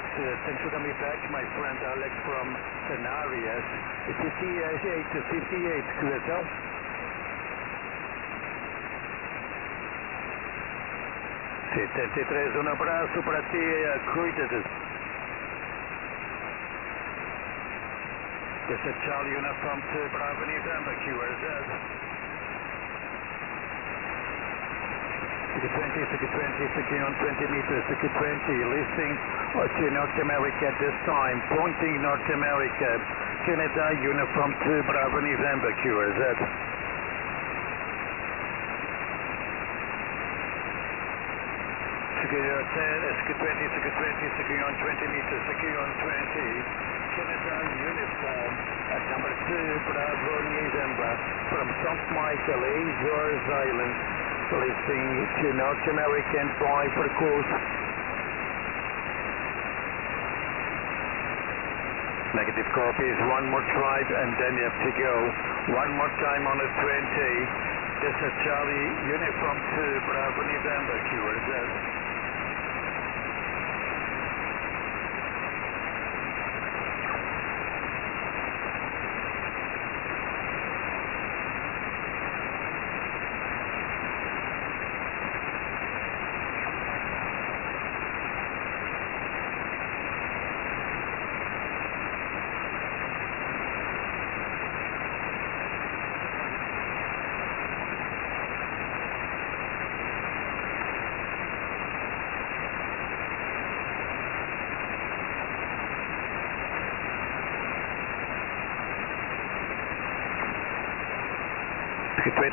Thanks for coming back, my friend Alex from Canarias. 58 to 58, QSL. C-103, um abraço para ti, cuida-te. This is Charlie Uniform to Bravo November, QRZ. CQ20, CQ on 20 meters, CQ20, listing to North America this time, pointing North America, Canada, Uniform to Bravo November, QRZ. CQ20, CQ on 20 meters, CQ on 20, Canada, Uniform, at number 2, Bravo November, from St. Michael, Azores Island. Listing to North American 5 for course. Negative copies, one more try and then you have to go. One more time on the 20. This is Charlie Uniform 2 Bravo November, QRZ.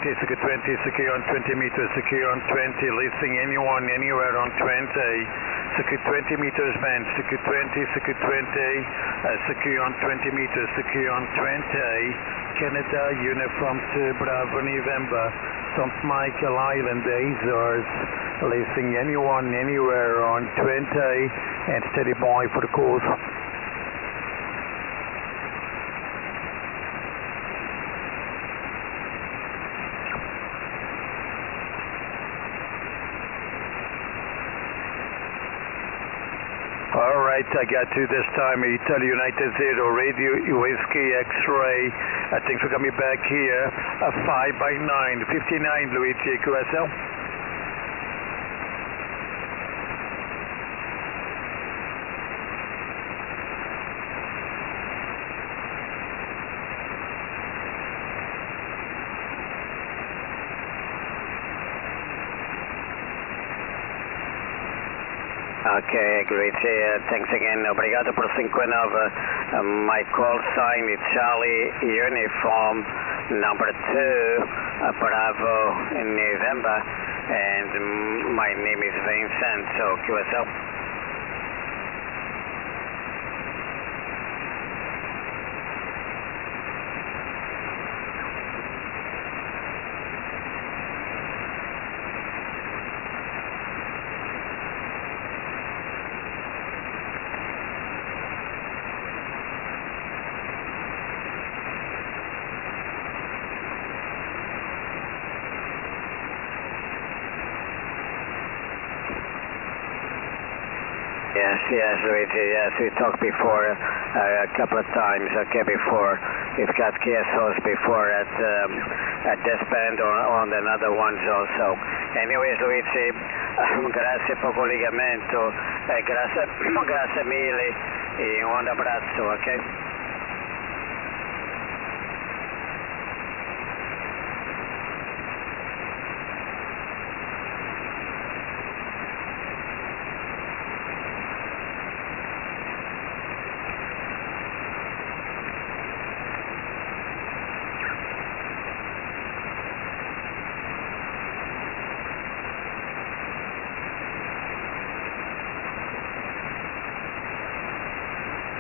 CQ20, CQ on 20 meters, CQ on 20, listing anyone, anywhere on 20, CQ20 meters band, CQ20, CQ on 20 meters, CQ on 20, Canada, Uniform to Bravo November, St. Michael Island, Azores, listing anyone, anywhere on 20, and steady by for the course. Alright, I got you this time, Italy United 0, Radio Whiskey X-Ray. Thanks for coming back here. 5 by 9, 59, Luigi, QSL. Okay, great. Thanks again. Obrigado por 59. My call sign is Charlie Uniform number 2, Bravo in November, and my name is Vincent, so QSL. Yes, Luigi, yes, we talked before a couple of times, okay, before. We've got KSOs before at this band or on another ones also. Anyways, Luigi, grazie per il collegamento, grazie mille e un abbraccio, ok?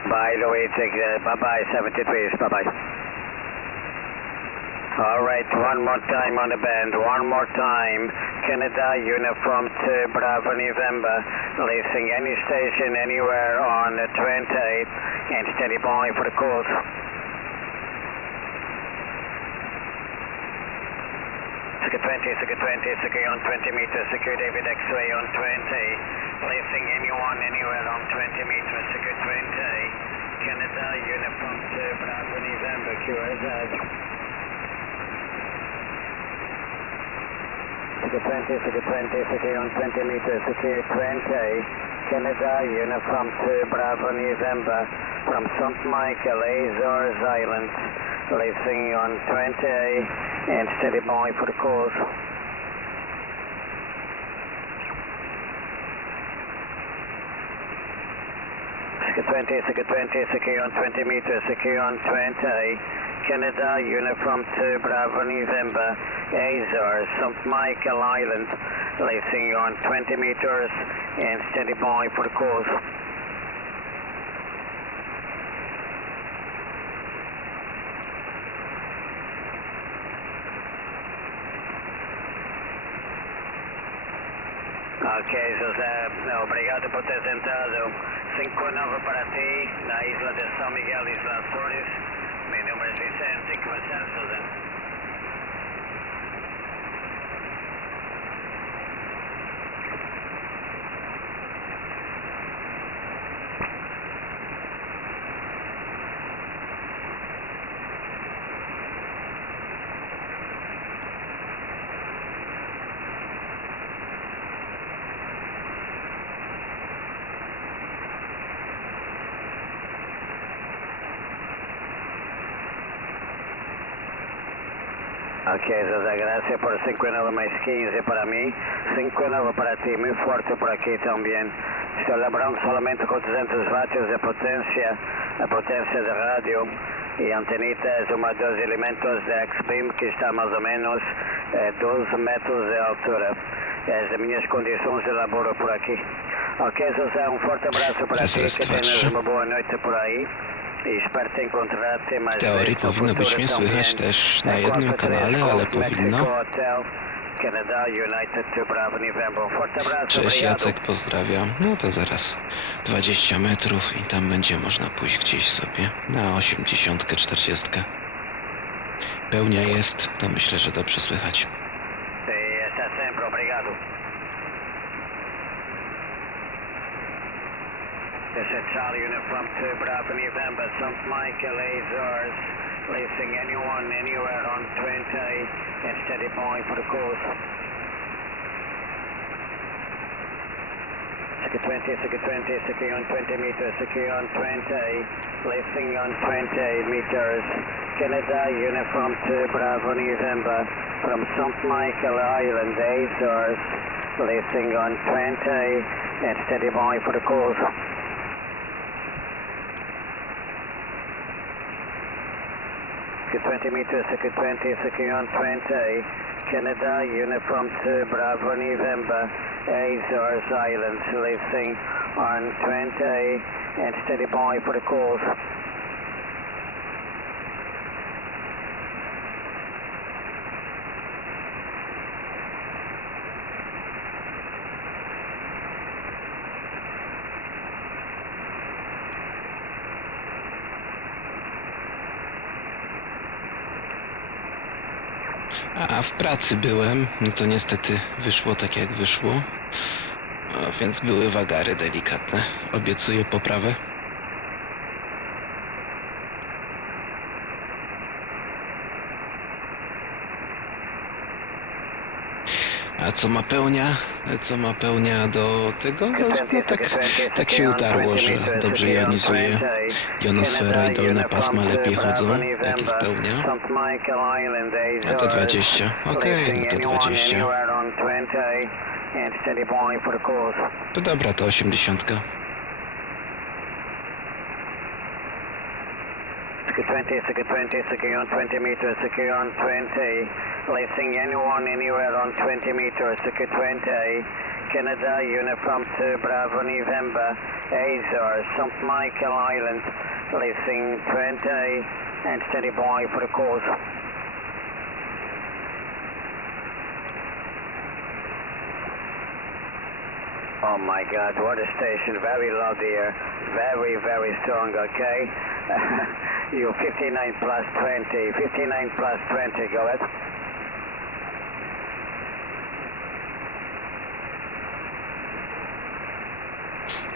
Bye, Luigi. Bye-bye, 73. Bye-bye. All right, one more time on the band. One more time. Canada, Uniform 2, Bravo November. Listing any station anywhere on the 28 and steady by for the course. CQ20, CQ on 20 meters, CQ David X-ray on 20. Placing anyone, anywhere on 20 meters. sure, Secure 20, secure 20, secure on 20 meters, secure 20, Canada, uniform 2, Bravo, November, from St. Michael, Azores Islands, releasing on 20, and steady by for the course. Secure 20, secure on 20 meters, secure on 20, Canada, uniform 2, Bravo, November, Azor, St. Michael Island, releasing on 20 meters, and steady by for the course. Ok, José, obrigado por ter tentado. 5-9 para ti, na isla de São Miguel, Isla Açores. Meu número é Vicente, que vai ser, José? Ok, José, gracias por 5-9 mais 15 para mim, 5-9 para ti, muito forte por aqui também. Estou lembrando solamente com 200 watts de potência, a potência de rádio e a antenita é uma dos elementos de X-Beam que está mais ou menos 12 metros de altura. As minhas condições de laboro por aqui. Ok, José, forte abraço para ti, que tenhas uma boa noite por aí. W teorii powinno być mnie słychać też na jednym kanale, ale powinno. Cześć Jacek, pozdrawiam. No to zaraz 20 metrów i tam będzie można pójść gdzieś sobie na 80, 40. Pełnia jest, to myślę, że dobrze słychać. This is Charlie Uniform 2, Bravo, November, St. Michael, Azores, releasing anyone, anywhere on 20, and steady by for the course. Secure 20, secure 20, secure on 20 meters, secure on 20, releasing on 20 meters, Canada, Uniform 2, Bravo, November, from St. Michael Island, Azores, releasing on 20, and steady by for the course. Secure 20 meters, secure 20, secure on 20, Canada, Uniform 2, Bravo, November, Azores Islands, releasing on 20, and steady by for the course. A w pracy byłem, no to niestety wyszło tak jak wyszło, więc były wagary delikatne. Obiecuję poprawę. A co ma pełnia do tego? No, tak się utarło, że dobrze jonizuje. Jonosfera i dolne pasma lepiej chodzą, jak jest pełnia. A to 20. Okej, no to 20. To dobra, to 80. Secure 20, secure 20, secure on 20 meters, secure on 20, releasing anyone, anywhere on 20 meters, secure 20, Canada, Uniform 2, Bravo, November, Azor, St. Michael Island, releasing 20, and steady by for the course. Oh my God, what a station, very loud here, very, very strong, okay? You 59 plus 20, 59 plus 20, go ahead.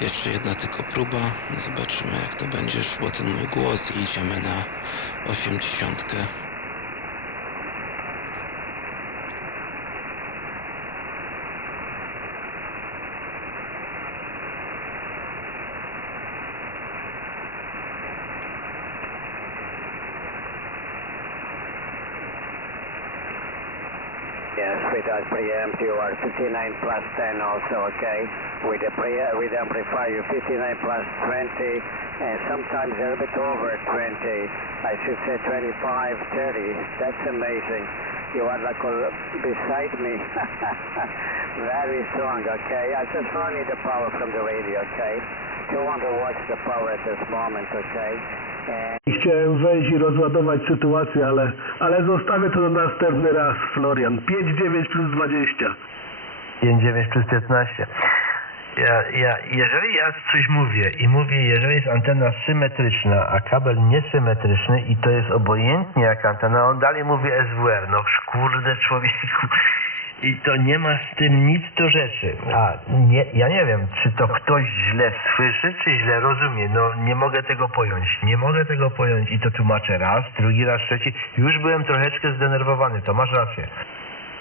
Jeszcze jedna tylko próba. Zobaczymy, jak to będzie szło ten mój głos i idziemy na 80. Yes, with that preamp you are 59 plus 10 also, okay? With the amplifier you 59 plus 20 and sometimes a little bit over 20. I should say 25, 30. That's amazing. You are like beside me. Very strong, okay? I just don't need the power from the radio, okay? You want to watch the power at this moment, okay? Chciałem wejść i rozładować sytuację, ale zostawię to na następny raz, Florian. 5,9 plus 20. 5,9 plus 15. Jeżeli ja coś mówię, jeżeli jest antena symetryczna, a kabel niesymetryczny i to jest obojętnie jak antena, on dalej mówi SWR. No kurde człowieku. I to nie ma z tym nic do rzeczy. Ja nie wiem, czy to ktoś źle słyszy, czy źle rozumie. No nie mogę tego pojąć i to tłumaczę raz, drugi raz, trzeci. Już byłem troszeczkę zdenerwowany, to masz rację.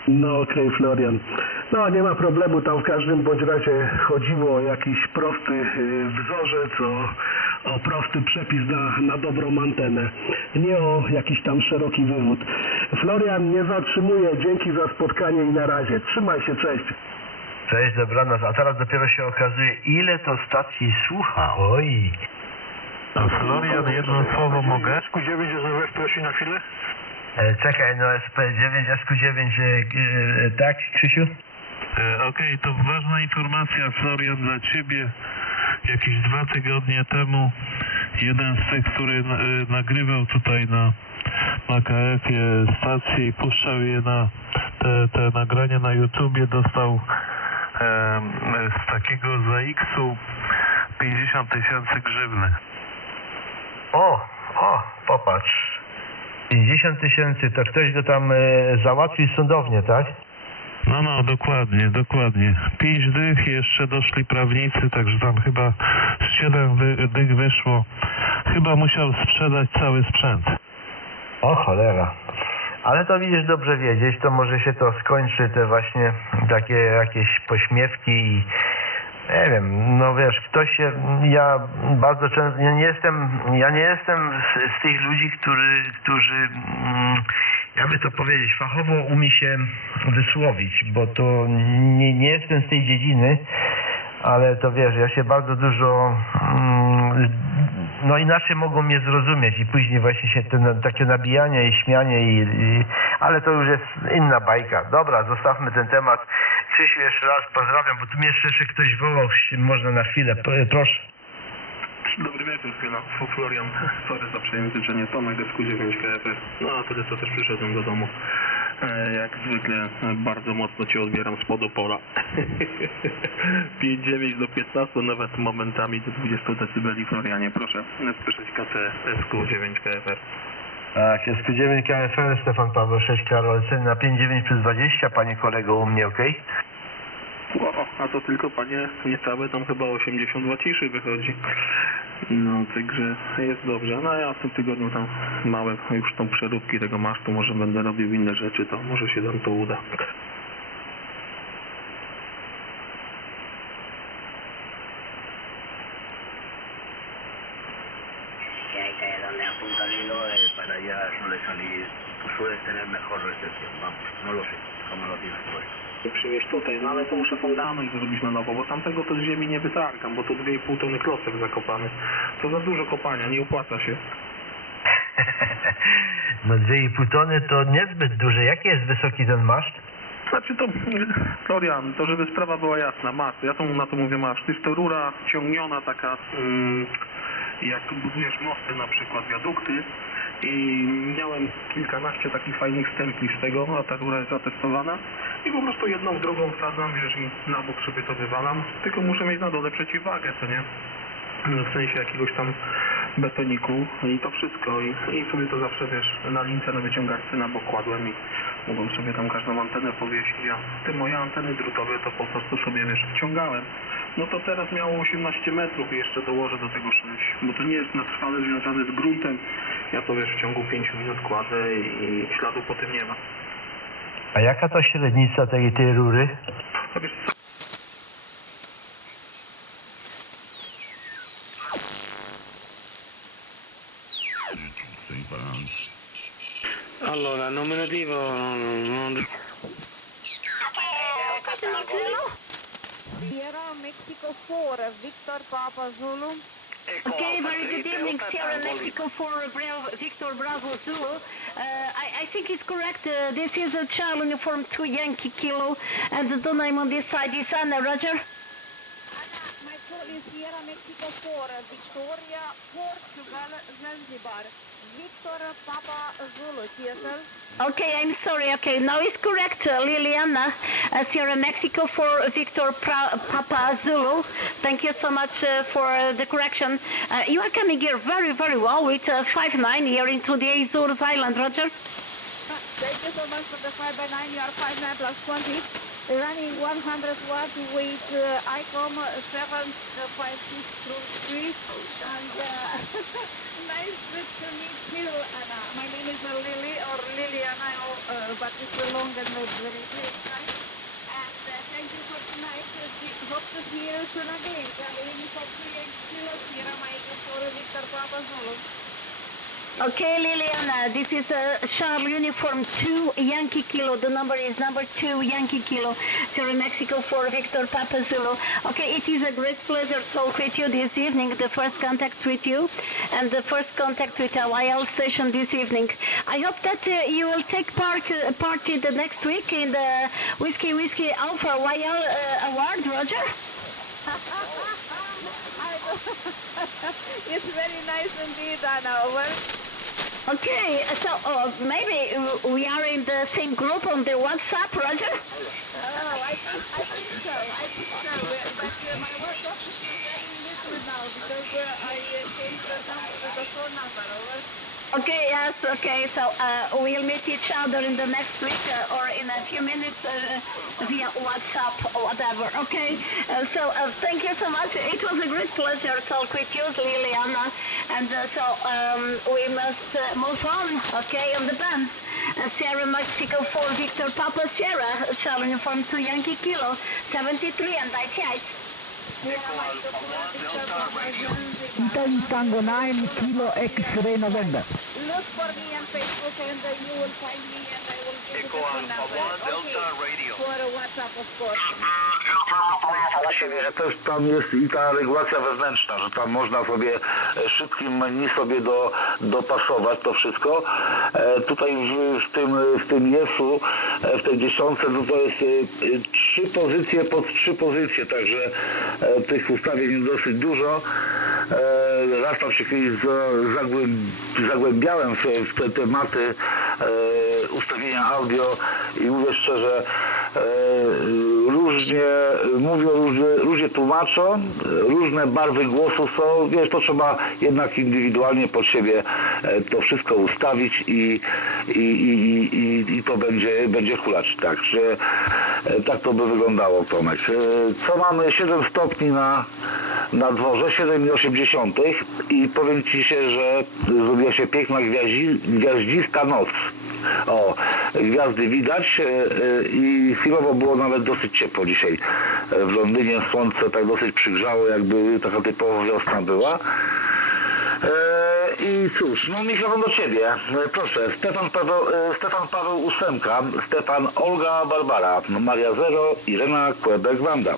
No okej, Florian. No nie ma problemu, tam w każdym bądź razie chodziło o jakiś prosty wzorzec, o prosty przepis na dobrą antenę. Nie o jakiś tam szeroki wywód. Florian, nie zatrzymuję, dzięki za spotkanie i na razie. Trzymaj się, cześć. Cześć, dobranoc. A teraz dopiero się okazuje, ile to stacji słucha. Oj. A Florian, jedno słowo mogę? SQ9 jest prosi na chwilę? Czekaj, no SP9, SQ9, tak, Krzysiu? Okej, to ważna informacja, Florian, dla Ciebie. Jakieś 2 tygodnie temu jeden z tych, który nagrywał tutaj na KF-ie stację i puszczał je na te nagrania na YouTubie, dostał z takiego ZX-u 50 000 grzywny. O, popatrz. 50 000, to ktoś go tam załatwił sądownie, tak? No, dokładnie. 5 dych, jeszcze doszli prawnicy, także tam chyba z 7 dych wyszło. Chyba musiał sprzedać cały sprzęt. O cholera. Ale to widzisz, dobrze wiedzieć, to może się to skończy, te właśnie takie jakieś pośmiewki i nie wiem, no wiesz, ja bardzo często, ja nie jestem z tych ludzi, którzy, jakby to powiedzieć, fachowo umie się wysłowić, bo to nie jestem z tej dziedziny, ale to wiesz, ja się bardzo dużo, no inaczej mogą mnie zrozumieć i później właśnie się takie nabijanie i śmianie ale to już jest inna bajka. Dobra, zostawmy ten temat. Krzysiu, jeszcze raz pozdrawiam, bo tu mnie jeszcze ktoś wołał, można na chwilę, proszę. Dobry wieczór, Florian. Sorry za przejęzyczenie. Tomek SQ9 KFS. No a wtedy to też przyszedłem do domu. Jak zwykle bardzo mocno Cię odbieram z podopola. 5,9 do 15, nawet momentami do 20 dB, Florianie. Proszę słyszeć KT SQ9 KFR. Tak, SQ9 KFR, Stefan Paweł 6 Karol, ceny na 5,9 plus 20, panie kolego, u mnie, okej? A to tylko, panie, niecałe, tam chyba 82 ciszy wychodzi. No, także jest dobrze. No ja w tym tygodniu tam małe już tą przeróbki tego masztu, może będę robił inne rzeczy, to może się nam to uda. Przywieźć tutaj, no ale to muszę fundament zrobić na nowo, bo tamtego to z ziemi nie wytargam, bo to 2,5 tony klocek zakopany. To za dużo kopania, nie opłaca się. No 2,5 tony to niezbyt duże. Jaki jest wysoki ten maszt? Znaczy to, Florian, to żeby sprawa była jasna, maszt, ja na to mówię maszt, jest to rura ciągniona taka, jak budujesz mosty na przykład, wiadukty, i miałem kilkanaście takich fajnych stępli z tego, a ta rura jest zatestowana i po prostu jedną w drugą wsadzam, wiesz, i na bok sobie to wywalam, tylko muszę mieć na dole przeciwwagę, co nie? No, w sensie jakiegoś tam betoniku i to wszystko i sobie to zawsze, wiesz, na lince na wyciągaczce na bok kładłem i Mogą sobie tam każdą antenę powiesić, a te moje anteny drutowe to po prostu sobie, wiesz, wciągałem. No to teraz miało 18 metrów i jeszcze dołożę do tego 6, bo to nie jest na trwale związane z gruntem. Ja to, wiesz, w ciągu 5 minut kładę i śladu po tym nie ma. A jaka to średnica tej rury? To wiesz co? Allora, nominativo non... Sierra Mexico 4, Victor Papa Zulu. Okay, very good evening, Sierra Mexico 4, Victor Bravo Zulu. I think it's correct. This is a Charlie uniform 2 Yankee Kilo, and the name on this side is Anna, Roger. Anna, my call is Sierra Mexico 4, Victoria, Portugal, Zanzibar. Victor Papa Zulu, TSL. Okay, I'm sorry. Okay, now it's correct, Liliana. Sierra Mexico 4, Victor Papa Zulu. Thank you so much for the correction. You are coming here very, very well with 5-9 here into the Azores Island, Roger. Thank you so much for the 5x9. You are 5-9 plus 20. Running 100 watts with ICOM 756 through 3. And nice to meet you, Anna. My name is Lily or Liliana, but it's a long and not very clear time. And thank you for tonight. Hope to see you soon again. Uniform 2 Kilo, Sierra Mike for Victor Papa Zulu. Okay, Liliana, this is Charlie Uniform 2 Yankee Kilo. The number is number 2 Yankee Kilo, Sierra Mexico 4 Victor Papa Zulu. Okay, it is a great pleasure to talk with you this evening, the first contact with you, and the first contact with our YL station this evening. I hope that you will take part in the next week in the Whiskey Alpha YL Award, Roger. It's very nice indeed, Anna. Over. Okay, so maybe we are in the same group on the WhatsApp, Roger? I think so. But my WhatsApp is very little now because I changed the phone number. Over. Okay, yes, okay, so we'll meet each other in the next week or in a few minutes via WhatsApp or whatever, okay? So thank you so much. It was a great pleasure to talk with you, Liliana, and so we must move on, okay, on the band. Sierra Mexico 4 Victor Papa Sierra, Charlie Uniform 2 Yankee Kilo, 73 and Dzisiaj. Tango 9 Kilo X-Ray November. Look for me on Facebook and you will find me and I will give you the phone number. Okay. For WhatsApp, of course. Na siebie, że też tam jest i ta regulacja wewnętrzna, że tam można sobie szybkim menu sobie dopasować to wszystko. Tutaj w tym jesu, w tej dziesiątce, no to jest 3 pozycje pod 3 pozycje, także tych ustawień dosyć dużo. Raz tam się kiedyś zagłębiałem w te tematy ustawienia audio i mówię szczerze, różnie mówią, różnie tłumaczą, różne barwy głosu są, wiesz, to trzeba jednak indywidualnie pod siebie to wszystko ustawić i to będzie hulać, także tak to by wyglądało, Tomek. Co mamy? 7 stopni na dworze, 7,8 i powiem Ci się, że zrobiła się piękna gwiaździsta noc. O, gwiazdy widać i chwilowo było nawet dosyć ciepło dzisiaj w Londynie. Słońce tak dosyć przygrzało, jakby taka typowa wiosna była. I cóż, no mikrofon do Ciebie. Proszę, Stefan Paweł 8, Stefan Olga Barbara, Maria 0, Irena Quebec Wanda.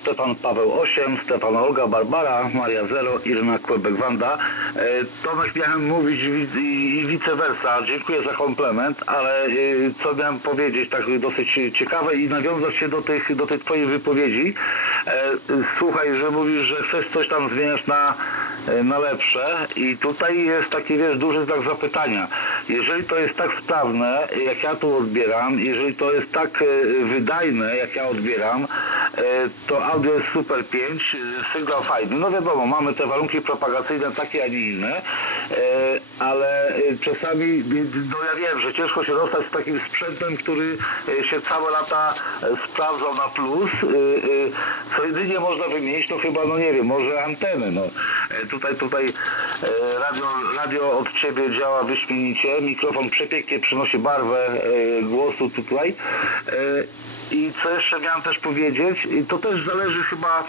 Stefan Paweł 8, Stefan Olga Barbara, Maria 0, Irena Quebec Wanda. Tomek, miałem mówić i vice versa. Dziękuję za komplement, ale co miałem powiedzieć tak dosyć ciekawe i nawiązać się do tej twojej wypowiedzi. Słuchaj, że mówisz, że chcesz coś tam zmieniać na lepsze i tutaj jest taki, wiesz, duży znak zapytania. Jeżeli to jest tak sprawne, jak ja tu odbieram, jeżeli to jest tak wydajne, jak ja odbieram, to audio jest Super 5, sygnał fajny. No wiadomo, mamy te warunki propagacyjne takie, a nie inne, ale czasami, no ja wiem, że ciężko się dostać z takim sprzętem, który się całe lata sprawdzał na plus. Co jedynie można wymienić, to chyba, no nie wiem, może anteny. No. Tutaj radio od Ciebie działa wyśmienicie, mikrofon przepięknie przynosi barwę głosu tutaj. I co jeszcze miałem też powiedzieć, to też zależy chyba,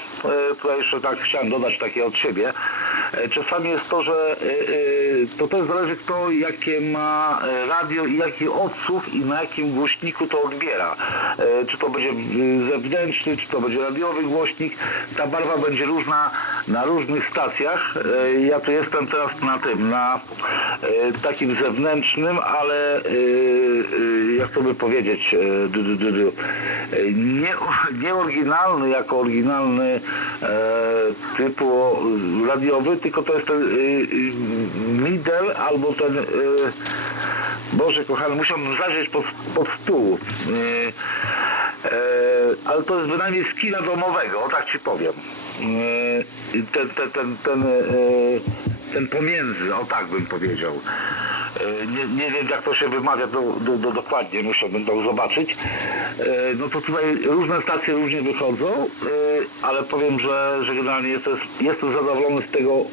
tutaj jeszcze tak chciałem dodać takie od siebie, czasami jest to, że to też zależy kto jakie ma radio i jaki odsłuch i na jakim głośniku to odbiera. Czy to będzie zewnętrzny, czy to będzie radiowy głośnik, ta barwa będzie różna na różnych stacjach. Ja tu jestem teraz na takim zewnętrznym, ale jak to by powiedzieć, nie oryginalny jako oryginalny typu radiowy, tylko to jest ten middle albo ten Boże kochany, musiałbym zajrzeć pod stół, ale to jest bynajmniej z kina domowego, o tak Ci powiem. Ten pomiędzy, o tak bym powiedział. Nie wiem jak to się wymawia dokładnie, musiałbym to zobaczyć. No to tutaj różne stacje różnie wychodzą, ale powiem, że generalnie jestem zadowolony z tego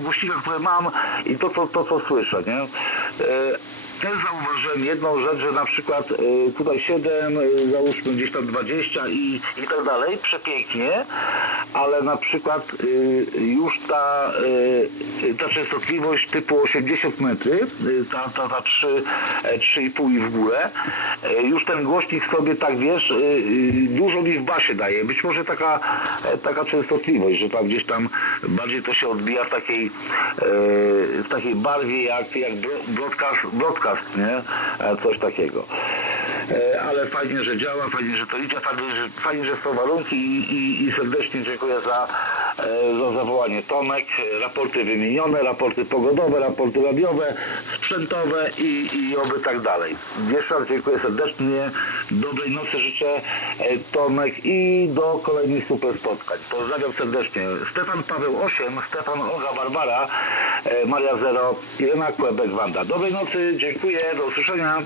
głośnika, które mam i to co słyszę, nie? Też zauważyłem jedną rzecz, że na przykład tutaj 7, załóżmy gdzieś tam 20 i tak dalej, przepięknie, ale na przykład już ta częstotliwość typu 80 metry, ta 3,5 i w górę, już ten głośnik sobie tak, wiesz, dużo mi w basie daje. Być może taka częstotliwość, że tam gdzieś tam bardziej to się odbija w takiej barwie jak broadcast, nie? Coś takiego. Ale fajnie, że działa, fajnie, że to idzie, fajnie, że są warunki i serdecznie dziękuję za zawołanie. Tomek, raporty wymienione, raporty pogodowe, raporty radiowe, sprzętowe i oby tak dalej. Jeszcze raz dziękuję serdecznie, dobrej nocy życzę, Tomek, i do kolejnych super spotkań. Pozdrawiam serdecznie. Stefan Paweł 8, Stefan Olga Barbara, Maria 0, Irena Quebec Wanda. Dobrej nocy, dziękuję, do usłyszenia.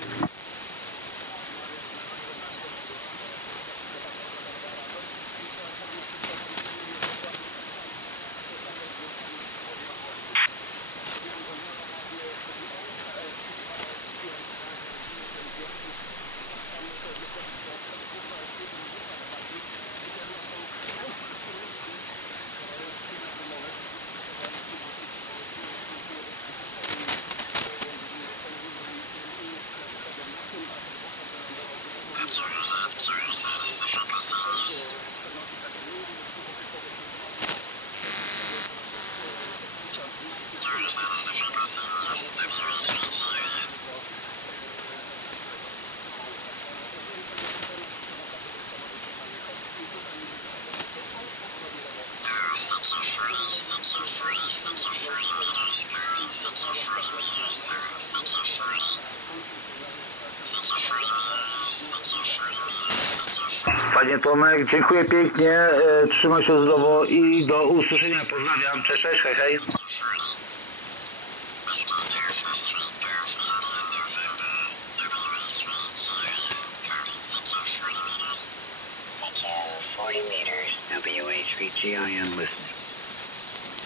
Panie Tomek, dziękuję pięknie, trzymaj się zdrowo i do usłyszenia, pozdrawiam, cześć, hej, hej.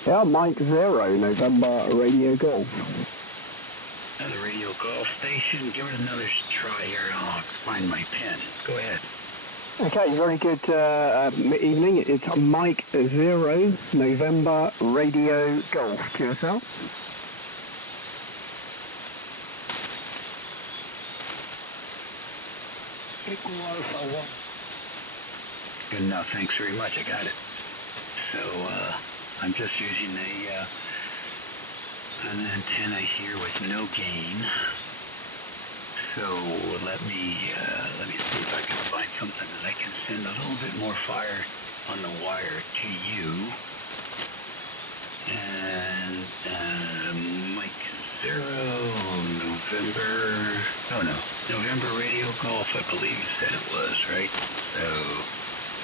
Yeah, Mike 0, November Radio Golf. The Radio Golf station, give it another try here, I'll find my pen. Go ahead. Okay, very good evening. It's Mike 0, November Radio Golf. QSL. Equal Alpha 1. Good enough. Thanks very much. I got it. So I'm just using an antenna here with no gain. So let me see if I can find something that I can send a little bit more fire on the wire to you. And Mike 0, November Radio Golf, I believe you said it was, right? So,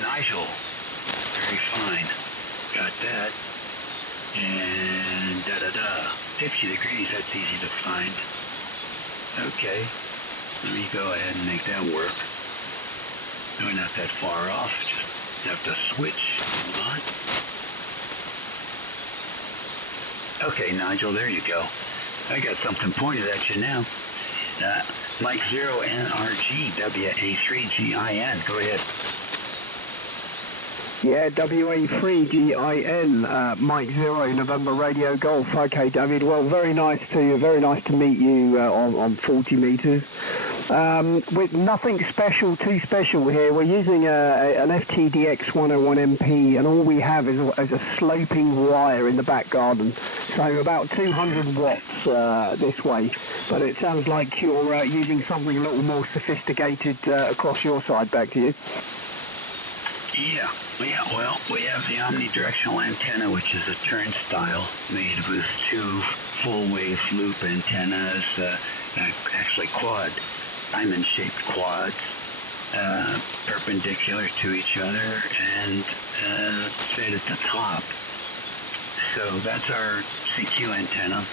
Nigel, very fine, got that. And 50 degrees, that's easy to find. Okay, let me go ahead and make that work. No, not that far off, just have to switch. Hold on. Okay, Nigel, there you go. I got something pointed at you now. Mike 0 NRG WA3GIN. Go ahead. Yeah, WA3GIN, Mike 0 November Radio Golf. Okay, David. Well, very nice to meet you on 40 meters. With nothing too special here. We're using an FTDX 101 MP, and all we have is a sloping wire in the back garden. So about 200 watts this way. But it sounds like you're using something a little more sophisticated across your side. Back to you. Yeah, well, we have the omnidirectional antenna, which is a turnstile made with two full-wave loop antennas, actually diamond-shaped quads, perpendicular to each other, and fed at the top. So that's our CQ antenna,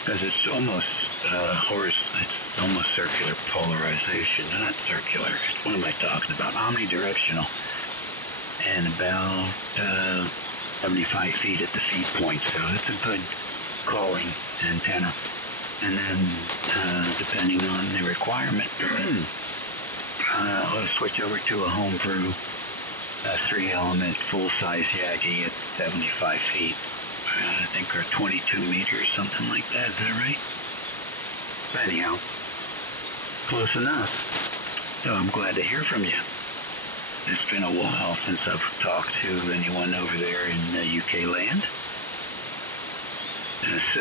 because it's almost it's almost circular polarization, not circular. What am I talking about? Omnidirectional. And about 75 feet at the feed point, so it's a good calling antenna. And then, depending on the requirement, we'll switch over to a homebrew 3-element full-size Yagi at 75 feet. I think or 22 meters, something like that. Is that right? Anyhow, close enough. So I'm glad to hear from you. It's been a while since I've talked to anyone over there in UK land. So,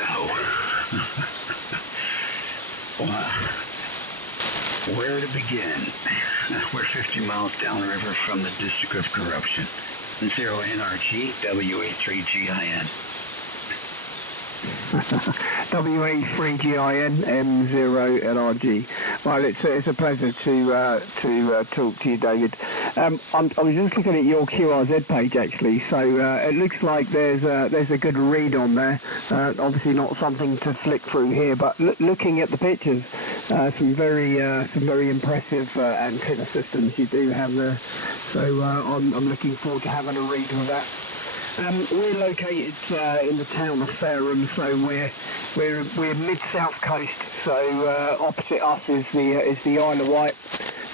where to begin? We're 50 miles downriver from the District of Corruption. 0 NRG, WA3GIN. WA3GIN M0LRG. Well, it's a pleasure to talk to you, David. I was just looking at your QRZ page actually, so it looks like there's a good read on there. Obviously not something to flick through here, but looking at the pictures, some very impressive antenna systems you do have there. So I'm looking forward to having a read of that. We're located in the town of Fareham, so we're mid-south coast. So opposite us is the Isle of Wight,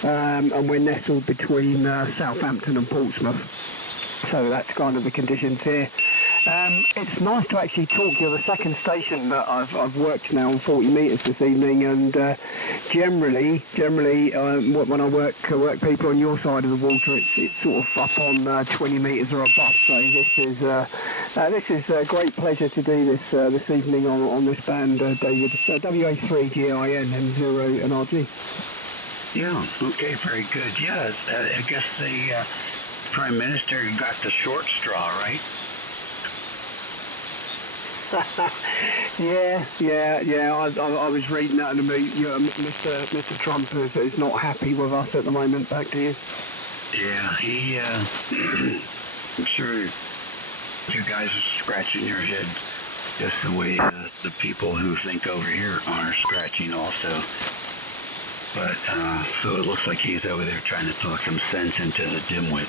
and we're nestled between Southampton and Portsmouth. So that's kind of the conditions here. It's nice to actually talk. You're the second station that I've worked now on 40 metres this evening, and generally when I work people on your side of the water, it's sort of up on 20 metres or above. So this is a great pleasure to do this evening on this band, David. WA3GIN M0 NRG. Yeah. Okay. Very good. Yeah. I guess the Prime Minister got the short straw, right? Yeah. I was reading that in the Mr. Trump is not happy with us at the moment. Back to you. Yeah, he. I'm sure you guys are scratching your head just the way the people who think over here are scratching also. But so it looks like he's over there trying to talk some sense into the dimwit.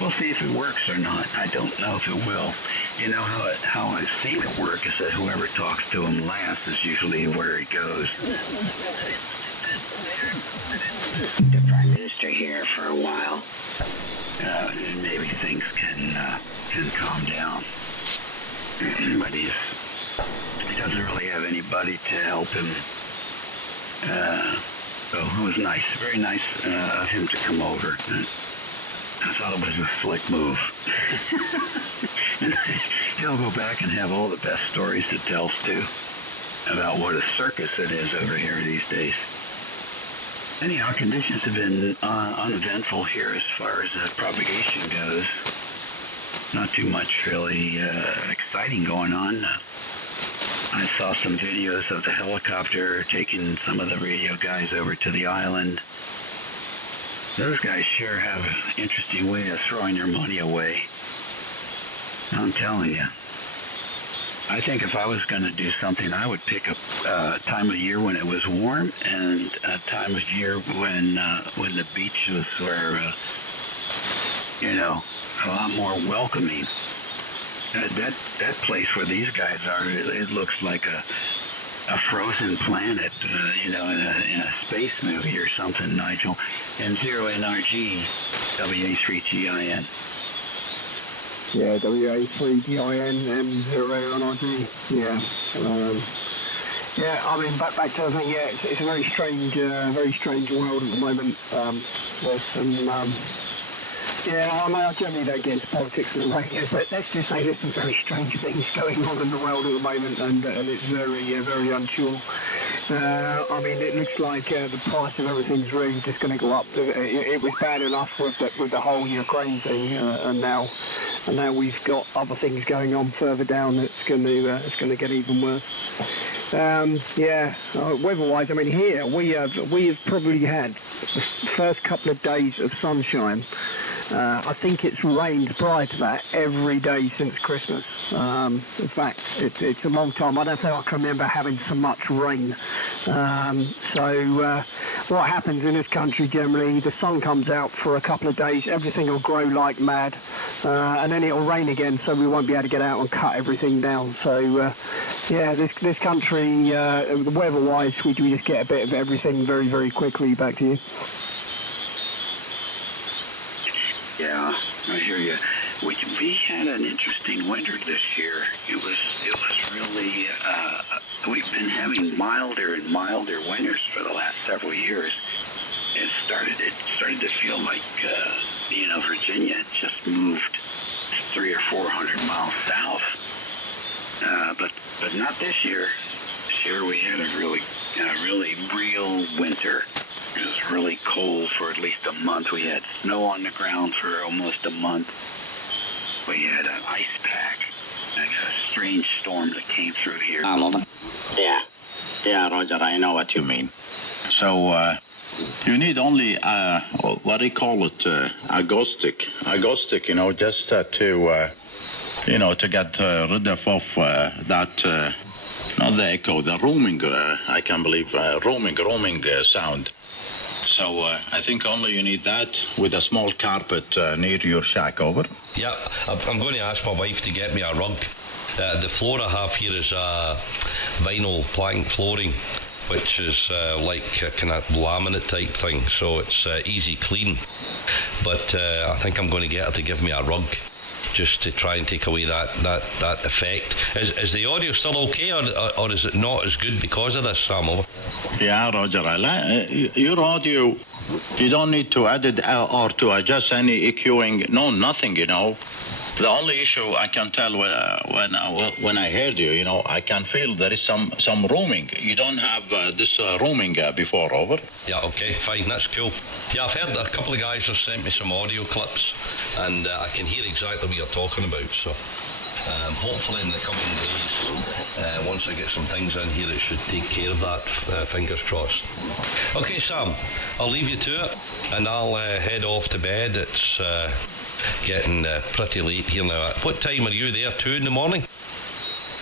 We'll see if it works or not. I don't know if it will. You know how I've seen it work is that whoever talks to him last is usually where he goes. The Prime Minister here for a while. Maybe things can calm down. But he doesn't really have anybody to help him. So it was nice, very nice of him to come over. I thought it was a slick move. He'll go back and have all the best stories to tell, Stu, about what a circus it is over here these days. Anyhow, conditions have been uneventful here as far as propagation goes. Not too much really exciting going on. I saw some videos of the helicopter taking some of the radio guys over to the island. Those guys sure have an interesting way of throwing their money away. I'm telling you. I think if I was going to do something, I would pick a time of year when it was warm and a time of year when the beaches were, a lot more welcoming. That place where these guys are, it looks like a frozen planet, in a space movie or something, Nigel. And 0NRG, WA3GIN. Yeah, WA3GIN, 0NRG. Yeah. Yeah, I mean, back to the thing, yeah, it's a very strange world at the moment. There's some, I mean, I generally don't get into politics and the radio, but let's just say there's some very strange things going on in the world at the moment, and it's very unsure. I mean, it looks like the price of everything's really just going to go up. It was bad enough with the whole Ukraine thing, and now we've got other things going on further down that's going to get even worse. Weather-wise, I mean, here we have probably had the first couple of days of sunshine. I think it's rained prior to that every day since Christmas. In fact, it's a long time. I don't think I can remember having so much rain. What happens in this country generally, the sun comes out for a couple of days, everything will grow like mad, and then it'll rain again, so we won't be able to get out and cut everything down. So, this country, weather-wise, we just get a bit of everything very, very quickly. Back to you. Yeah, I hear you. We had an interesting winter this year. It was really. We've been having milder and milder winters for the last several years. It started to feel like Virginia had just moved 300 or 400 miles south. But not this year. This year we had a really real winter. It was really cold for at least a month. We had snow on the ground for almost a month. We had an ice pack, like a strange storm that came through here. Yeah, Roger, I know what you mean. So, you need only, what do you call it, agnostic, just to get rid of that, not the echo, the roaming, I can't believe, roaming sound. So I think only you need that with a small carpet near your shack, over. Yeah, I'm going to ask my wife to get me a rug. The floor I have here is vinyl plank flooring, which is like a kind of laminate type thing, so it's easy clean. But I think I'm going to get her to give me a rug, just to try and take away that effect. Is the audio still okay, or is it not as good because of this, Sam? Yeah, Roger, your audio, you don't need to edit or to adjust any EQing, no, nothing, The only issue I can tell when I heard you, I can feel there is some roaming. You don't have this roaming before, over? Yeah, okay, fine, that's cool. Yeah, I've heard a couple of guys have sent me some audio clips, and I can hear exactly what you're talking about, so hopefully in the coming days, once I get some things in here, it should take care of that, fingers crossed. Okay, Sam, I'll leave you to it, and I'll head off to bed. It's getting pretty late here now. What time are you there, 2 in the morning?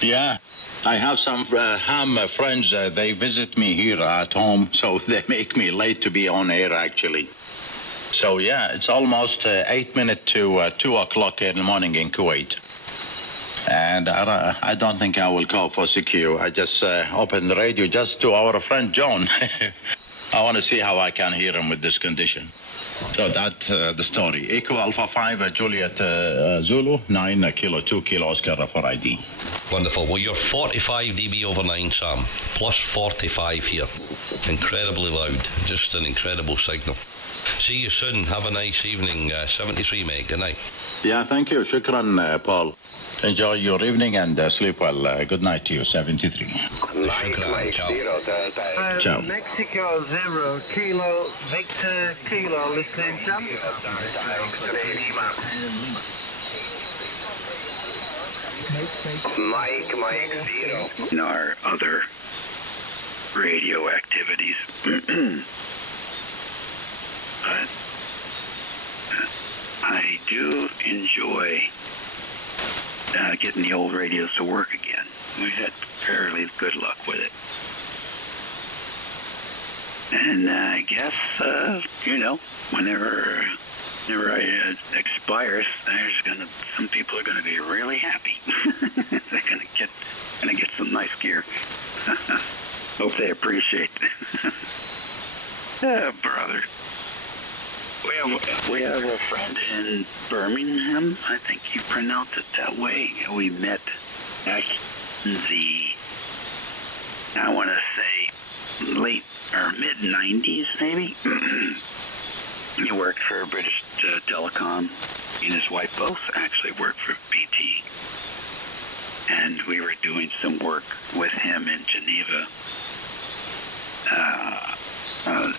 Yeah, I have some ham friends, they visit me here at home, so they make me late to be on air, actually. So, yeah, it's almost 8 minutes to 2 o'clock in the morning in Kuwait. And I don't think I will call for CQ. I just opened the radio just to our friend John. I want to see how I can hear him with this condition. So that's the story. Echo Alpha 5 Juliet Zulu 9 Kilo 2 Kilo Oscar for ID. Wonderful. Well, you're 45 dB over 9, Sam. Plus 45 here. Incredibly loud. Just an incredible signal. See you soon. Have a nice evening. 73 meg. Good night. Yeah, thank you. Shukran, Paul. Enjoy your evening and sleep well. Good night to you, 73. Mike, Ciao. 0, Ciao. Mexico 0 Kilo Victor Kilo. Listening, Sam. Mike 0. In our other radio activities, I do enjoy getting the old radios to work again. We've had fairly good luck with it. And I guess, whenever it expires, some people are gonna be really happy. They're gonna get some nice gear. Hope they appreciate it. Brother. We have a friend in Birmingham. I think you pronounce it that way. We met back in I want to say, late or mid-90s, maybe. He worked for British Telecom. He and his wife both actually worked for BT. And we were doing some work with him in Geneva,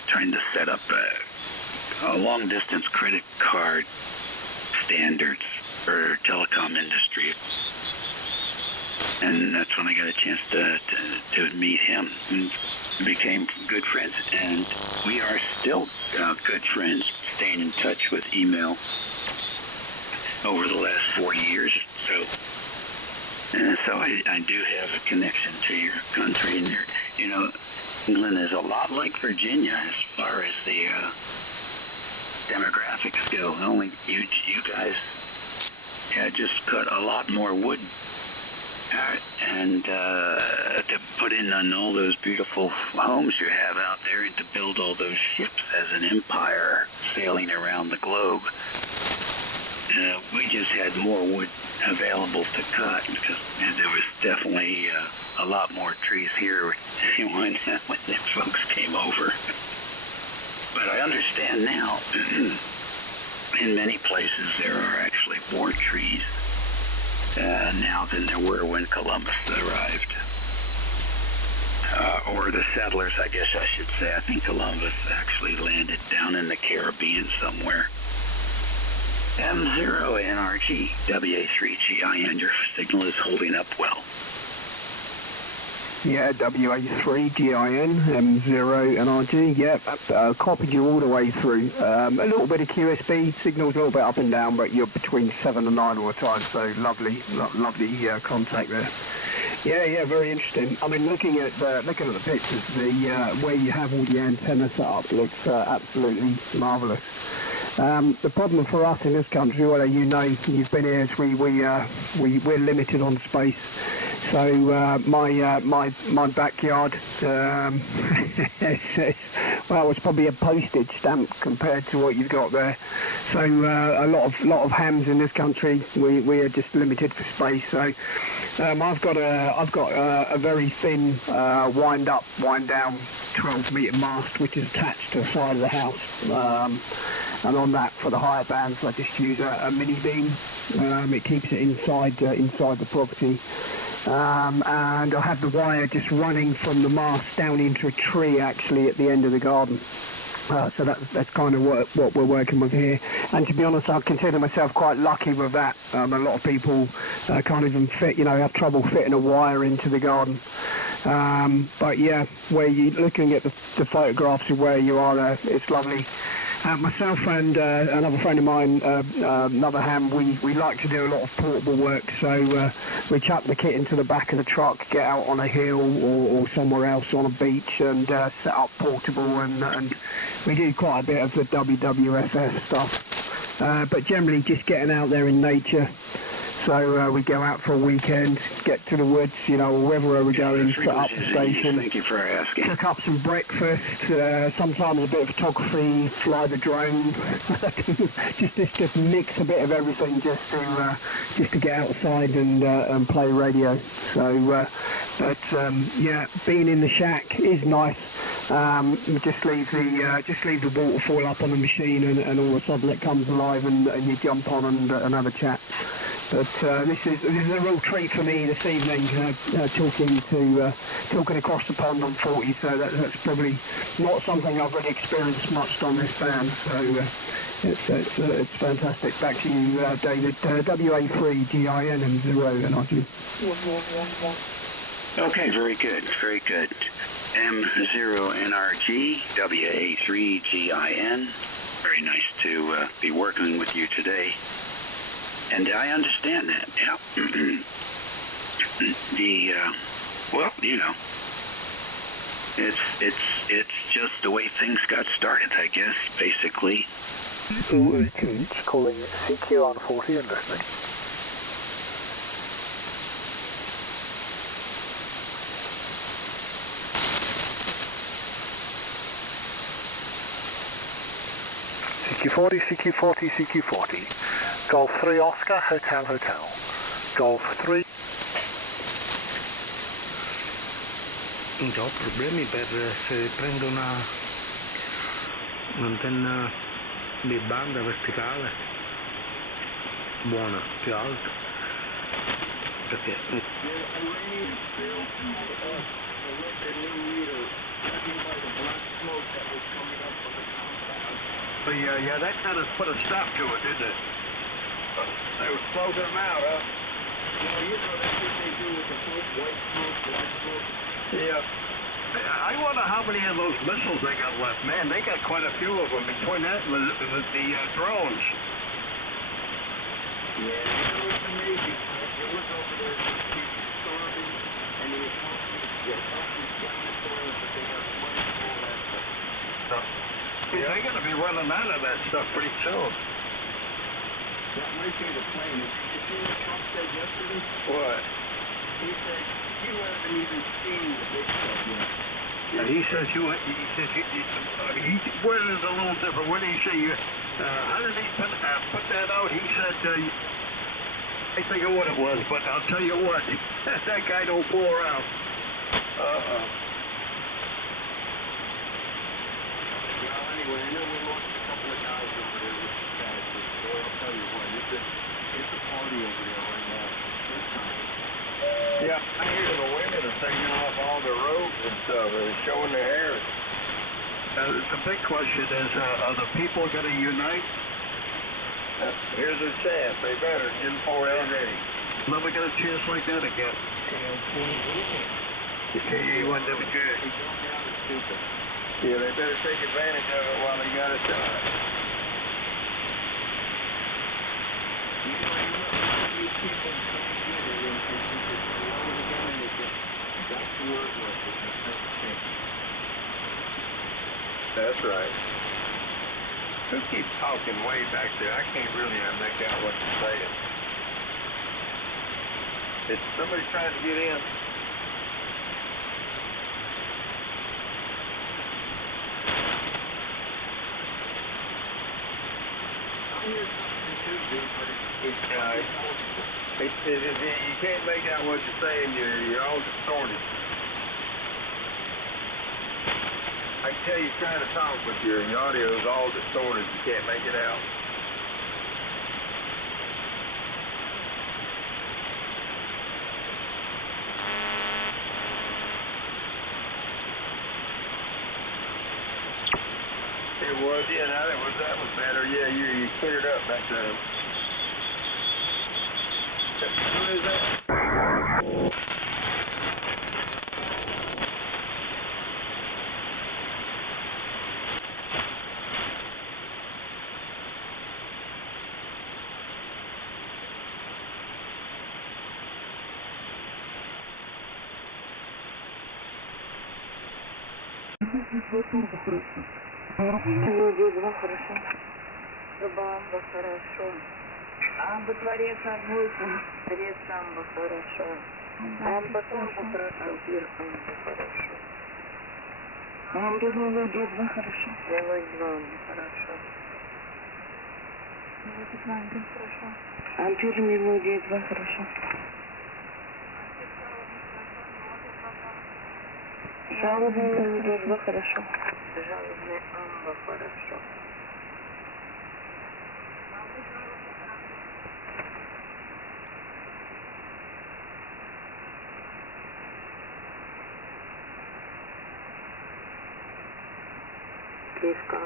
trying to set up a long-distance credit card standards for telecom industry. And that's when I got a chance to meet him and became good friends. And we are still good friends, staying in touch with email over the last 40 years. So I do have a connection to your country. And England is a lot like Virginia as far as the demographics go. Only you guys just cut a lot more wood and to put in on all those beautiful homes you have out there, and to build all those ships as an empire sailing around the globe. We just had more wood available to cut because there was definitely a lot more trees here when the folks came over. But I understand now, in many places there are actually more trees now than there were when Columbus arrived. Or the settlers, I guess I should say. I think Columbus actually landed down in the Caribbean somewhere. M0NRG, WA3GIN, your signal is holding up well. Yeah, WA3GIN, M0NRG, yeah, copied you all the way through. A little bit of QSB, signals a little bit up and down, but you're between 7 and 9 all the time, so lovely contact there. Yeah, very interesting. I mean, looking at the pictures, where you have all the antennas set up looks absolutely marvellous. The problem for us in this country, well, you've been here, is we're limited on space. So my backyard, it's probably a postage stamp compared to what you've got there. So a lot of hams in this country, we are just limited for space. So I've got a very thin wind down 12-meter mast, which is attached to the side of the house. And on that, for the higher bands, I just use a mini beam. It keeps it inside the property. And I have the wire just running from the mast down into a tree, actually, at the end of the garden. So that's kind of what we're working with here. And to be honest, I consider myself quite lucky with that. A lot of people can't even have trouble fitting a wire into the garden. But yeah, where you're looking at the photographs of where you are, it's lovely. Myself and another friend of mine, another ham, we like to do a lot of portable work, so we chuck the kit into the back of the truck, get out on a hill or somewhere else on a beach and set up portable, and we do quite a bit of the WWFS stuff, but generally just getting out there in nature, So we go out for a weekend, get to the woods, you know, or wherever we're going, set up the station. Thank you for asking. Cook up some breakfast, sometimes a bit of photography, fly the drone, just mix a bit of everything just to get outside and play radio. So, yeah, being in the shack is nice. Just leave the waterfall up on the machine and all of a sudden it comes alive and you jump on and have a chat. But this is a real treat for me this evening, talking across the pond on 40. So that's probably not something I've really experienced much on this band. So it's fantastic. Back to you, David. WA3GIN and 0 NRG. Okay, very good, very good. M0NRG, WA3GIN. Very nice to be working with you today. And I understand that, yeah. Well, you know, it's just the way things got started, I guess, basically. Calling CQ on 40 and listening. CQ40, CQ40, CQ40. Golf 3 Oscar, Hotel, Hotel. Golf 3. Ho problemi se prendo un'antenna di banda verticale buona, più alta, perché yeah, that kind of put a stop to it, didn't it? They were closing them out, huh? Well, you know, that's what they do with the smoke, white smoke, black smoke. Yeah. I wonder how many of those missiles they got left. Man, they got quite a few of them between that and the drones. Yeah, it's amazing. If you look over there, you see starving, and the Italians got the toilets, but they got money for all that stuff. Yeah, they're going to be running out of that stuff pretty soon. That might be the plan. Did you see what Trump said yesterday? What? He said, you haven't even seen the big stuff yet. Yeah, he says he worded it a little different. What did he say? How did he put that out? He said, I think of what it was, but I'll tell you what, that guy don't fool around. Well, anyway, I know we lost a couple of guys over there with the guys, but boy, I'll tell you what, it's a party over there right now. Yeah, I hear the women are taking off all their robes and stuff and showing their hair. The big question is, are the people going to unite? Here's their chance. They better get ready. Never get a chance like that again. KA1 never good. Yeah, they better take advantage of it while they got a shot. These people come together and that's the word was. That's right. Who keeps talking way back there? I can't really make out what you're saying. Is somebody trying to get in? You can't make out what you're saying. You're all distorted. I can tell you're trying to talk, but your audio is all distorted. You can't make it out. It was, yeah, that was better. Yeah, you cleared up that time. Who is that? Хорошо. Хорошо. Амба творец Амба. Творец Амба, хорошо. Амба тоже хорошо. Ампир Амба, хорошо. Амба мелодия 2, хорошо. Мелодия 2, хорошо. Мелодия 2, Ампир, хорошо. Ампир мелодия 2, хорошо. Жалобная мелодия 2, хорошо. Жалобная Амба, хорошо. Слишком.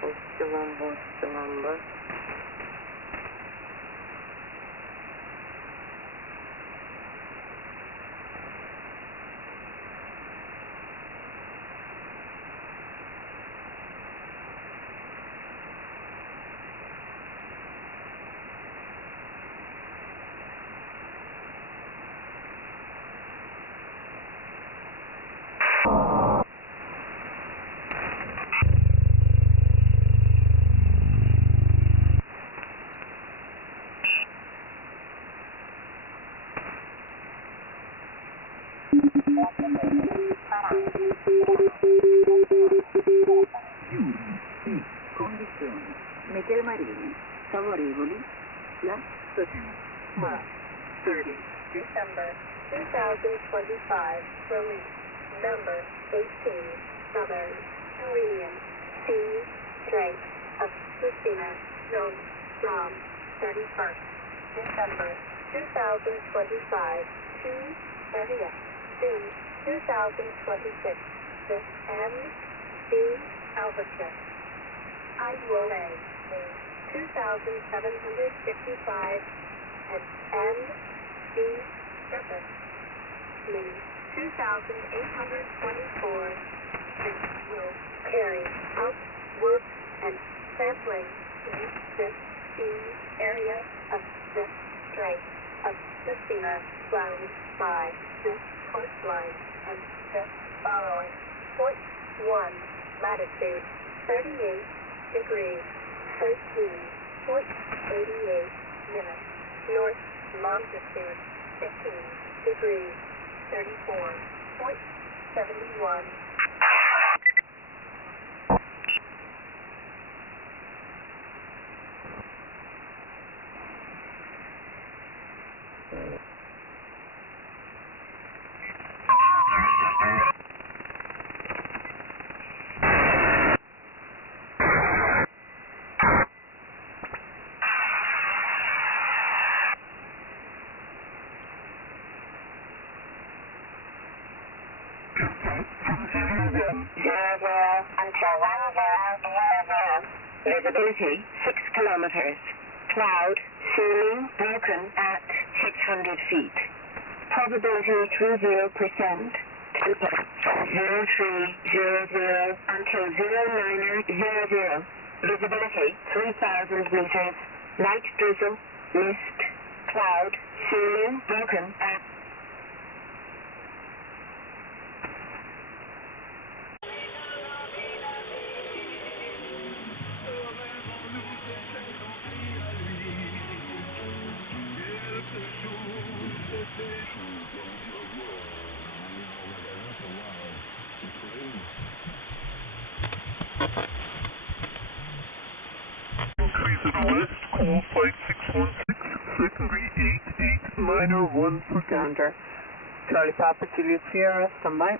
Остиломба. Condizioni meteorologiche favorevoli la società. 30 December 2025 release number 18 Southern Korean Sea Strait of Christina known from 31st December 2025 to 30th June 2026 with MC Albatross. IULA is 2,755 and MC Griffith means 2,824 and will carry out work and sampling in this sea area of this Strait of Christina bound by this coastline and this following point 1 latitude 38 degrees 13.88 minutes north longitude 15 degrees 34.71. Visibility 6 kilometers. Cloud ceiling broken at 600 feet. Probability 30%. 0300 until 0900. Visibility 3,000 meters. Light drizzle, mist, cloud ceiling broken at call 5616-6388 minor 1 for Gander. Charlie Papa Juliet Sierra, standby.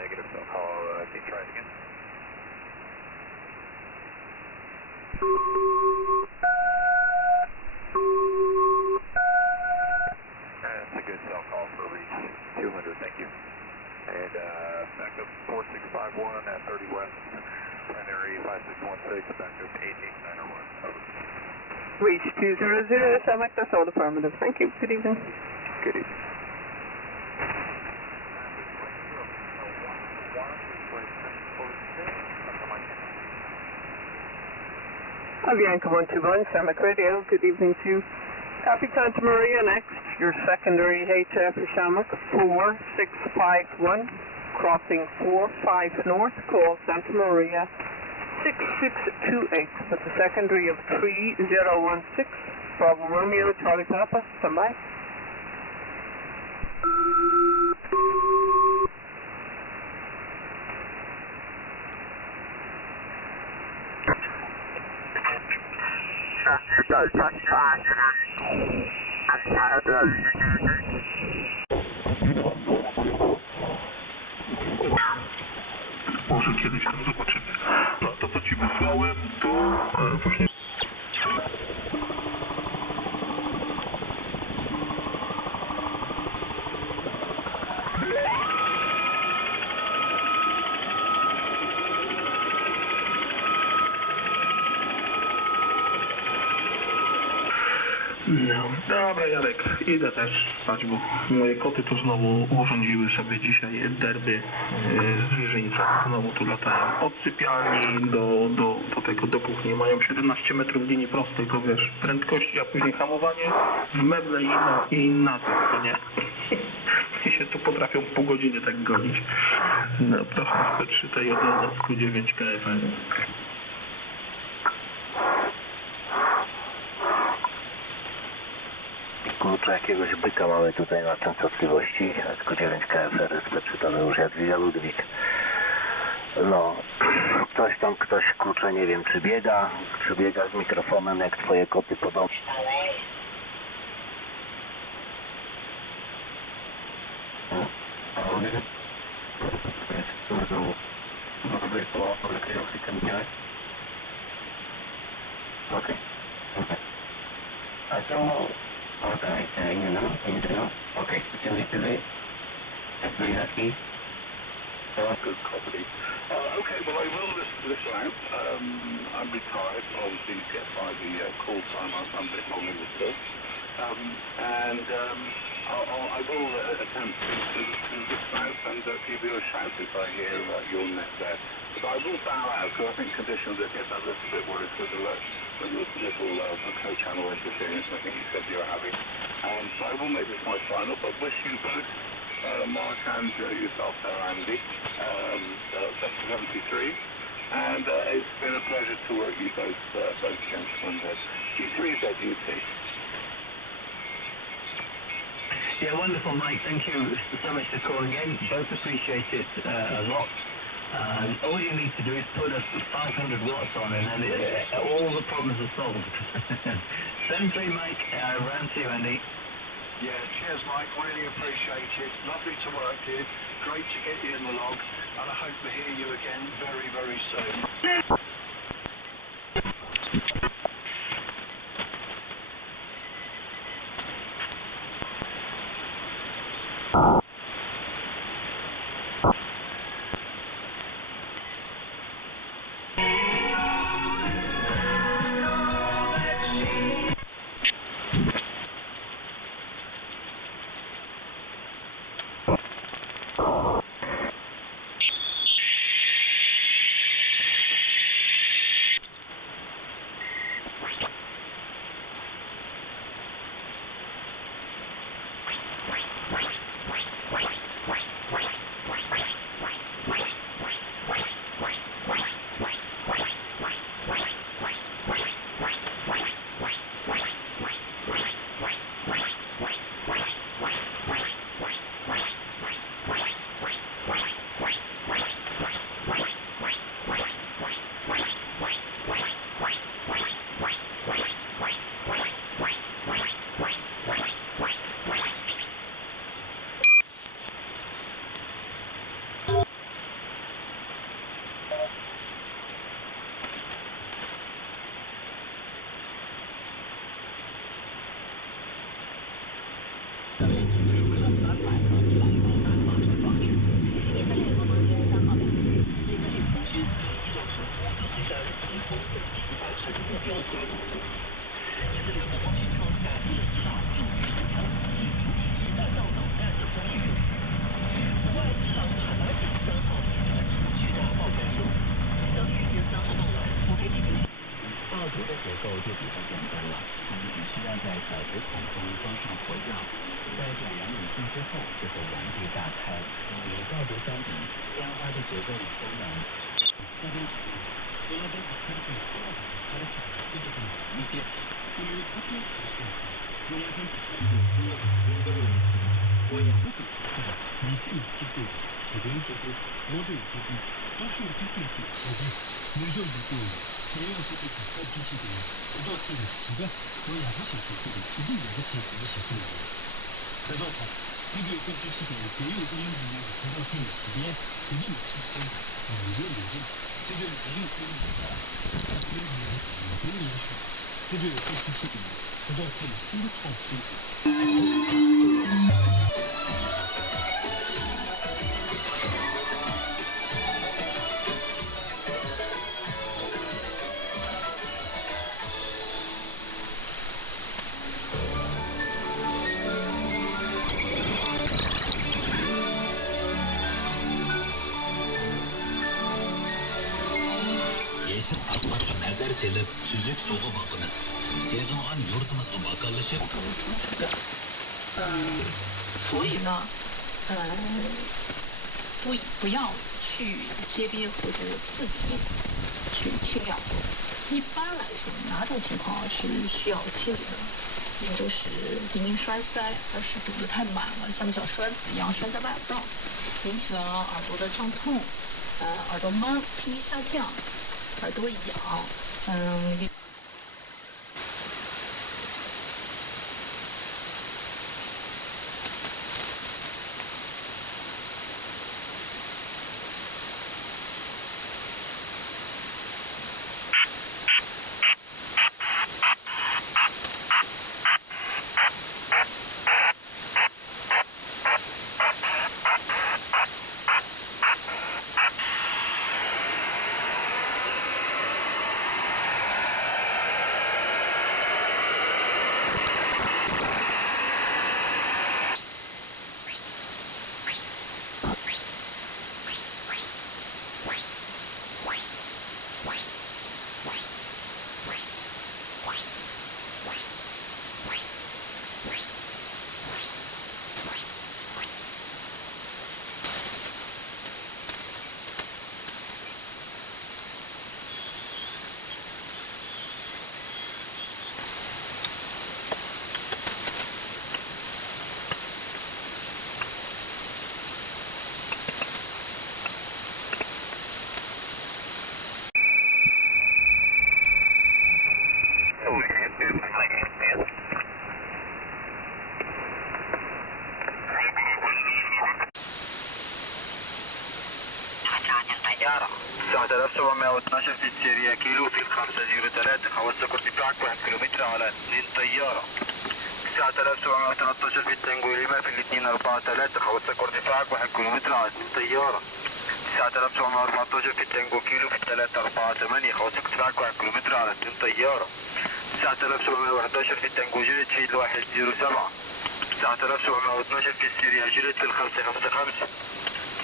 Negative, so I'll call Detroit again. That's a good cell call for reach 200, thank you. And backup 4651 at 30 West, primary 5616, backup 8891, over. Reach 200, select that's all affirmative. Thank you. Good evening. Good evening. Avianca 121, Samick Radio, good evening to you. Copy Santa Maria next, your secondary HF Shamrock 4651, crossing 45 north, call Santa Maria 6628, with a secondary of 3016, Bravo Romeo, Charlie Papa, stand by. Może kiedyś tam zobaczymy. No to co ci wysłałem, to właśnie... No, dobra Jarek, idę też spać, bo moje koty tu znowu urządziły sobie dzisiaj derby zwierzyńca. Znowu tu latają od sypialni do tego, do kuchni. Mają 17 metrów linii prostej, to wiesz, prędkości, a później hamowanie w meble i na to, nie? I się tu potrafią pół godziny tak gonić. No, proszę z P3 T1 na skrót 9 KFN. Kurczę, jakiegoś byka mamy tutaj na częstotliwości, tylko 9 KFR, SP3 już Jadwiga Ludwik. No, ktoś kurczę, nie wiem, czy biega z mikrofonem, jak twoje koty podobne. Okay. I don't know. Okay, you know. Okay, can we do it? That's very lucky. Good property. Okay, well I will listen out. I'm retired, obviously you get by the call time. I'm a bit long in the tooth. I will attempt to listen out and give you a shout if I hear your net there. But I will bow out because I think conditions I get a little bit worried with the little co-channel interference I think you said you were having. So I will make this my final, but wish you both, Mark and yourself there, Andy, Sector 73. And it's been a pleasure to work you both gentlemen. G3 is their duty. Yeah, wonderful, Mike. Thank you so much for calling in. Both appreciate it a lot. All you need to do is put a 500 watts on and then all the problems are solved. 73, Mike. Round to you, Andy. Yeah, cheers, Mike. Really appreciate it. Lovely to work with. Great to get you in the log. And I hope to hear you again very, very soon. 的结构就比较简单了，我们只需要在小直筒中装上火药，在点燃引擎之后就会原地炸开。与造毒相比，烟花的结构丰满。这边除了被它开的更多了，它的产出就更少一些。至于它这个用来跟其他的多一个问题，我也不怎么知道。你这里记住，指令记住，我这里记住，都是我记住的。没有记住，没有记住，他记住的，我倒是一个，我也不想记住的，一定也不想记住的。这倒好，这个跟记住的，没有跟用的，知道是哪边，一定是真的，有这个没有跟用的，他不用的，不用的，这个跟记住的，知道是心操心的。Süzük soğuk bakınız. Sezongan yurtumuzga bakallaşıp 所以呢，不要去街边或者自己去清氧。一般来说，哪种情况是需要清理的？也就是鼻鸣栓塞，而是堵得太满了，像小栓子一样栓在外道，引起了耳朵的胀痛，耳朵闷、听力下降、耳朵痒，1712 في السيريا كيلو في 503 خوصك ارتفاعك 1 كيلومتر على 2 طيارة. 9713 في التنجو لما في الاثنين 43 خوصك ارتفاعك 1 كيلومتر على 2 طيارة. 9714 في التنجو كيلو في 348 خوصك ارتفاعك 1 كيلومتر على 2 طيارة. 9711 في التنجو جلد في 107. 9712 في السيريا جلد في 555.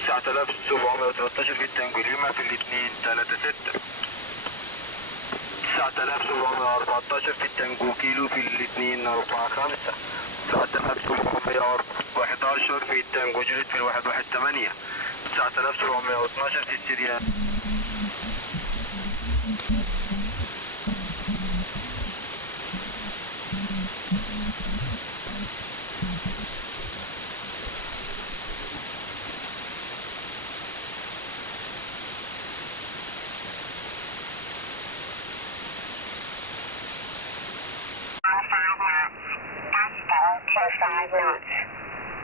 9713 في التنجو لما في الاثنين 36. 9714 في التنجو كيلو في الاثنين 45. 9711 في التنجو جلد في 118. 9712 في السيريا.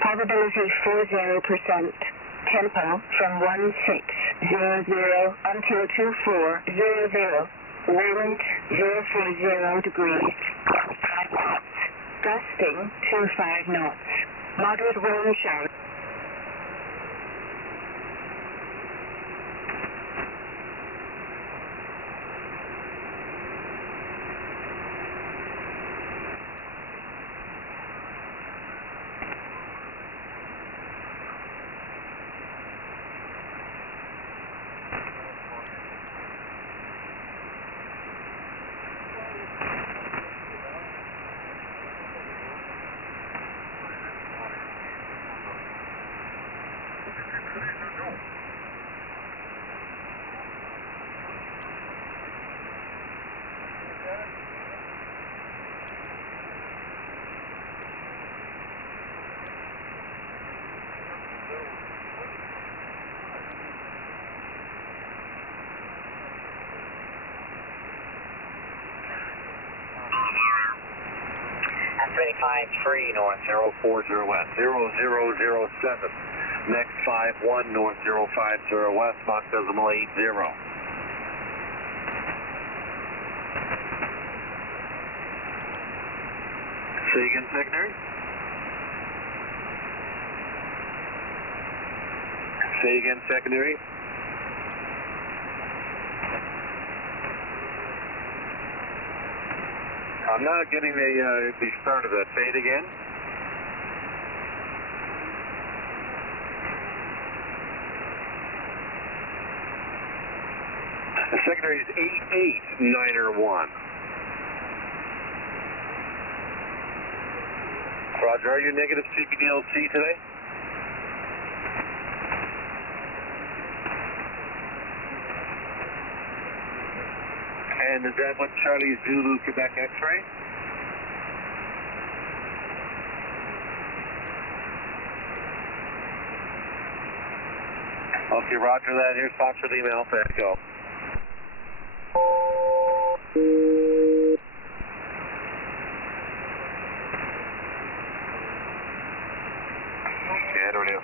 Probability 40%. Tempo from 1600 until 2400. Wind 040 degrees. Gusting 25 knots. Moderate wind shower. 3 north, 040 west, 0007. Next 51 north, 050 west, Mach decimal 80. Say again, secondary? Say again, secondary? I'm not getting the start of that. Say it again. The secondary is 88901. Roger, are you negative CPDLC today? And is that what Charlie Zulu Quebec X-ray? Okay, roger that. Here's Fox with email. Let's go. Yeah, I don't know.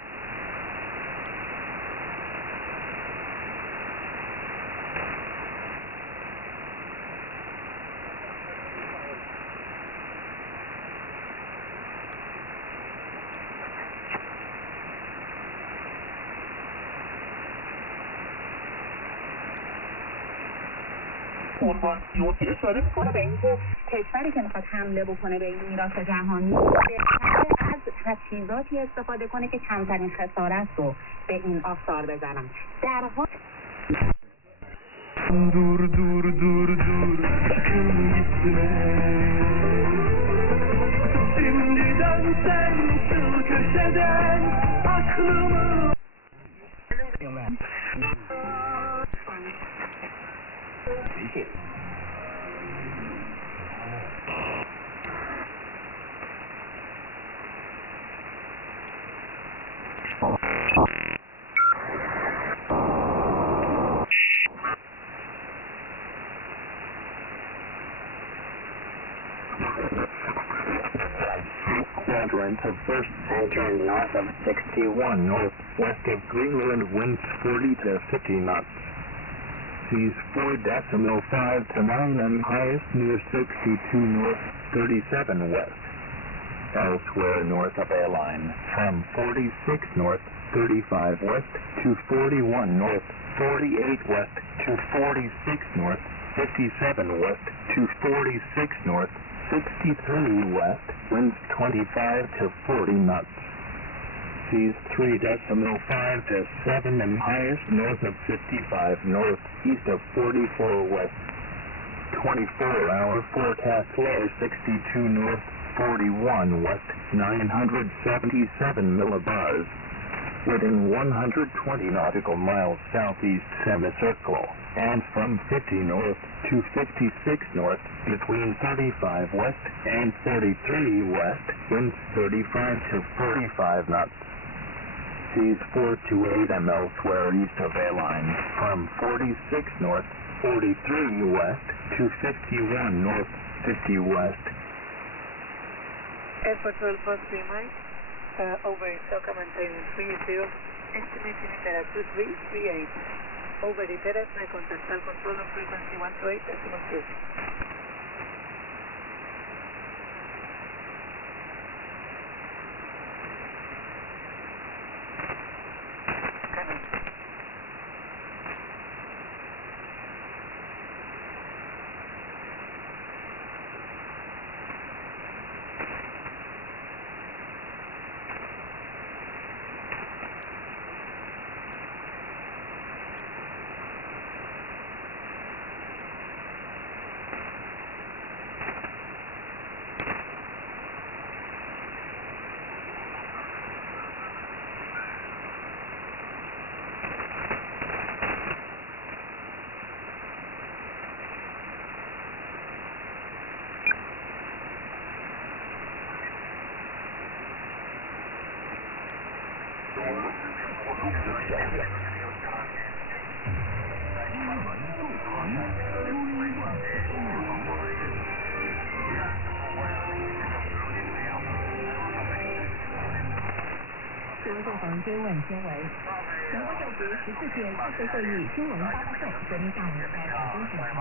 کشوری که میخواد حمله بکنه به این میراث جهانی از تجهیزاتی استفاده کنه که کمترین خسارت رو به این آثار بزنن. در حال دور دور دور دور sakın gitme şimdiden sen şu köşeden aklımı quadrant of first and turn north of 61 northwest of Greenland, winds 40 to 50 knots. Seas 4.5 to 9 and highest near 62 north, 37 west. Elsewhere north of A-line from 46 north, 35 west to 41 north, 48 west to 46 north, 57 west to 46 north, 63 west, winds 25 to 40 knots. Seas 3.5 to 7 and highest north of 55 north, east of 44 west. 24-hour forecast low 62 north, 41 west, 977 millibars. Within 120 nautical miles southeast semicircle, and from 50 north to 56 north, between 35 west and 43 west, winds 35 to 45 knots. Seas 4 to 8 and elsewhere east of A-line, from 46 north, 43 west to 51 north, 50 west. Airport 12 first 3 miles. Over Soka maintaining 30, estimating temperature 338. Over the terrace, may contact control on frequency 128.2. 部分追问新闻。全国政协14届特别会议新闻发布会昨天下午在北京举行。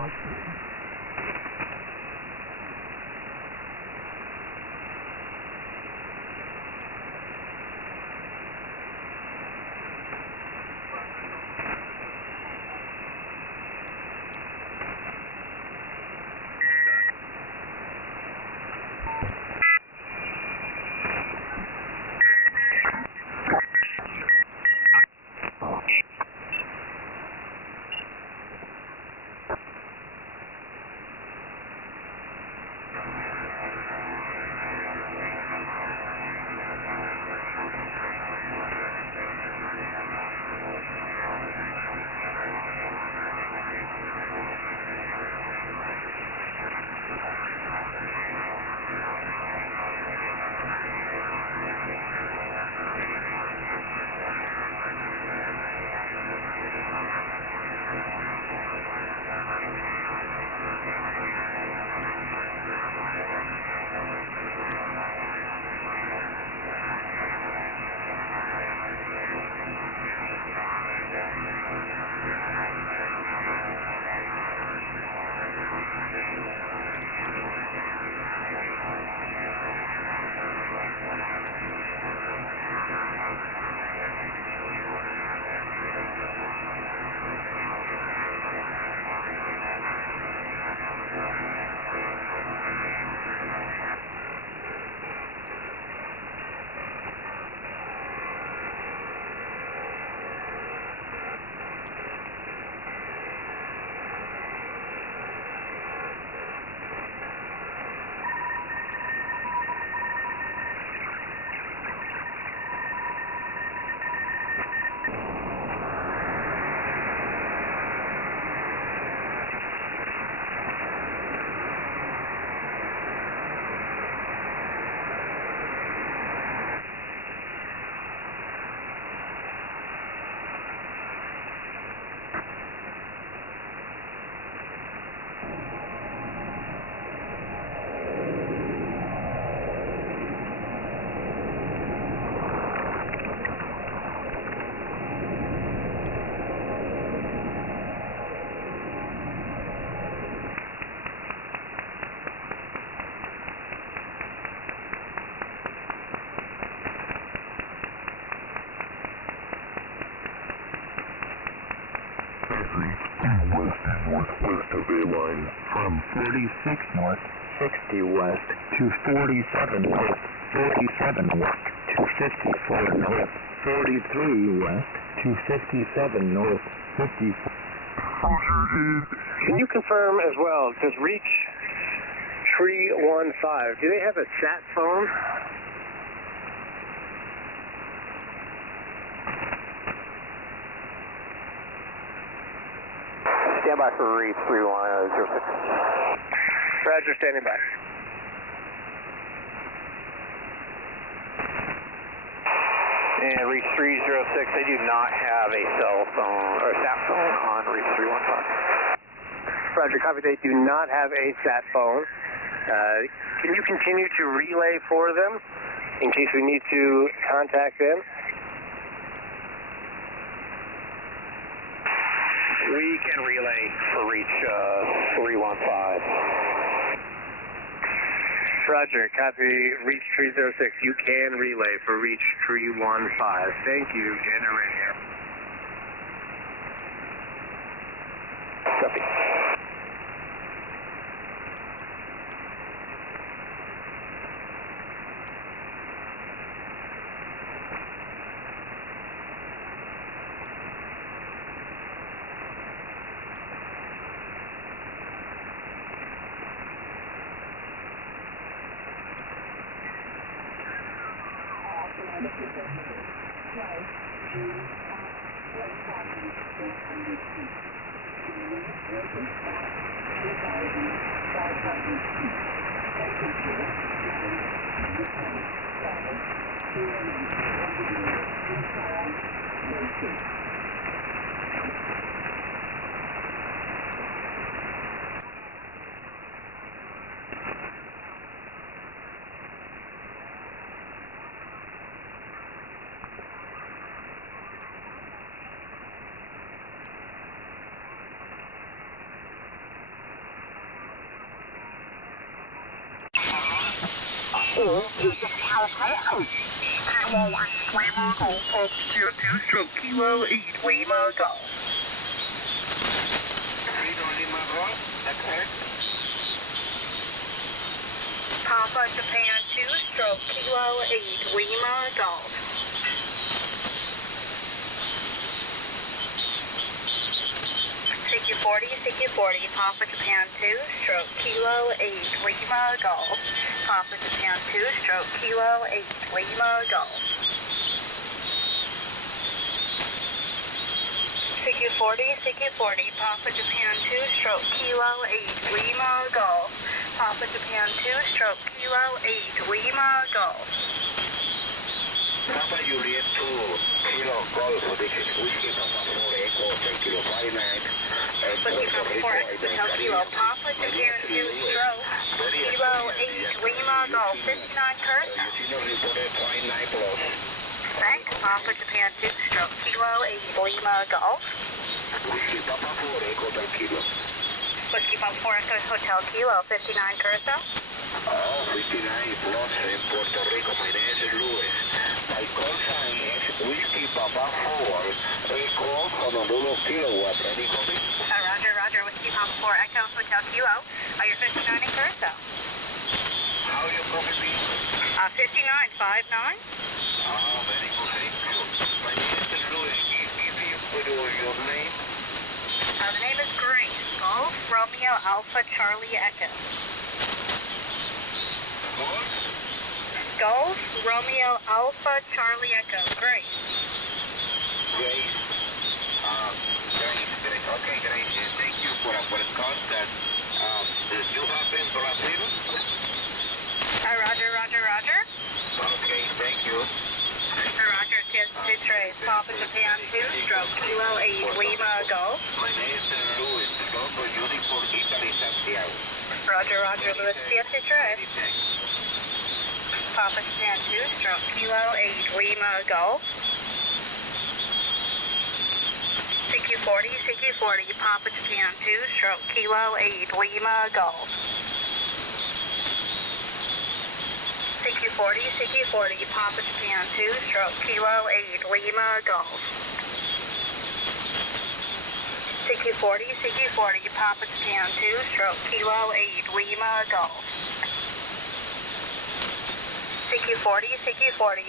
Northwest of A-line from 46 north, 60 west to 47 north, 47 west to 54 north, 43 west to 57 north, 54. Can you confirm as well, does Reach 315, do they have a sat phone? Stand by for Reach 316. Roger, standing by. And Reach 306, they do not have a cell phone or sat phone on Reach 315. Roger, copy. They do not have a sat phone. Can you continue to relay for them in case we need to contact them? We can relay for Reach 315. Roger, copy. Reach 306. You can relay for Reach 315. Thank you. Generator. Copy. Stroke Kilo 8 Lima Golf. Papa Japan 2 Stroke Kilo 8 Lima Golf. CQ40, Papa Japan 2 Stroke Kilo 8 Lima Golf. Papa Japan 2 Stroke Kilo 8 Lima Golf. CQ40, Papa Japan 2 Stroke Kilo 8 Lima Golf. Papa Japan 2 Stroke Kilo 8 Lima Golf. Papa Juliet 2 Kilo Golf, this is Whiskey Papa 4 Echo, take Kilo 59. Whiskey Papa 4 Hotel Kilo, Papa Japan 2 Stroke Kilo 8 Lima Golf, 59 Cursa. Thanks, Papa Japan 2 Stroke Kilo 8 Lima Golf. Whiskey Papa 4 Echo, take Kilo. Whiskey Papa 4 Hotel Kilo, 59 Cursa. Oh, 59 plus in Puerto Rico, my name is Luis. My call sign is Whiskey Papa 4 Echo, Honolulu Kilowatt. Any copy? Roger, Whiskey Papa 4 Echo Hotel Kilo. You're 59 in Cursa. How you copy me? 5959. Very good, thank you. My name is Luis. If you put your name? The name is Grace. Golf Romeo Alpha Charlie Echo. Golf Romeo Alpha Charlie Echo. Grace. Grace. Grace. Okay, Grace. Thank you for the contact. Do you have in Brazil? Roger. Okay, thank you. Roger, Titrace, Papa Japan 2 Stroke Kilo 8 Lima Golf. My name is Luis. Golf for Uniform Italy, Santiago. Roger, Luis, Titrace. Papa Japan 2 Stroke Kilo 8 Lima Golf. CQ40, Papa Japan 2 Stroke Kilo 8 Lima Golf. CQ40, Papa Japan 2 Stroke Kilo 8 Lima Golf. CQ40, Papa Japan 2 Stroke Kilo 8 Lima Golf. CQ40,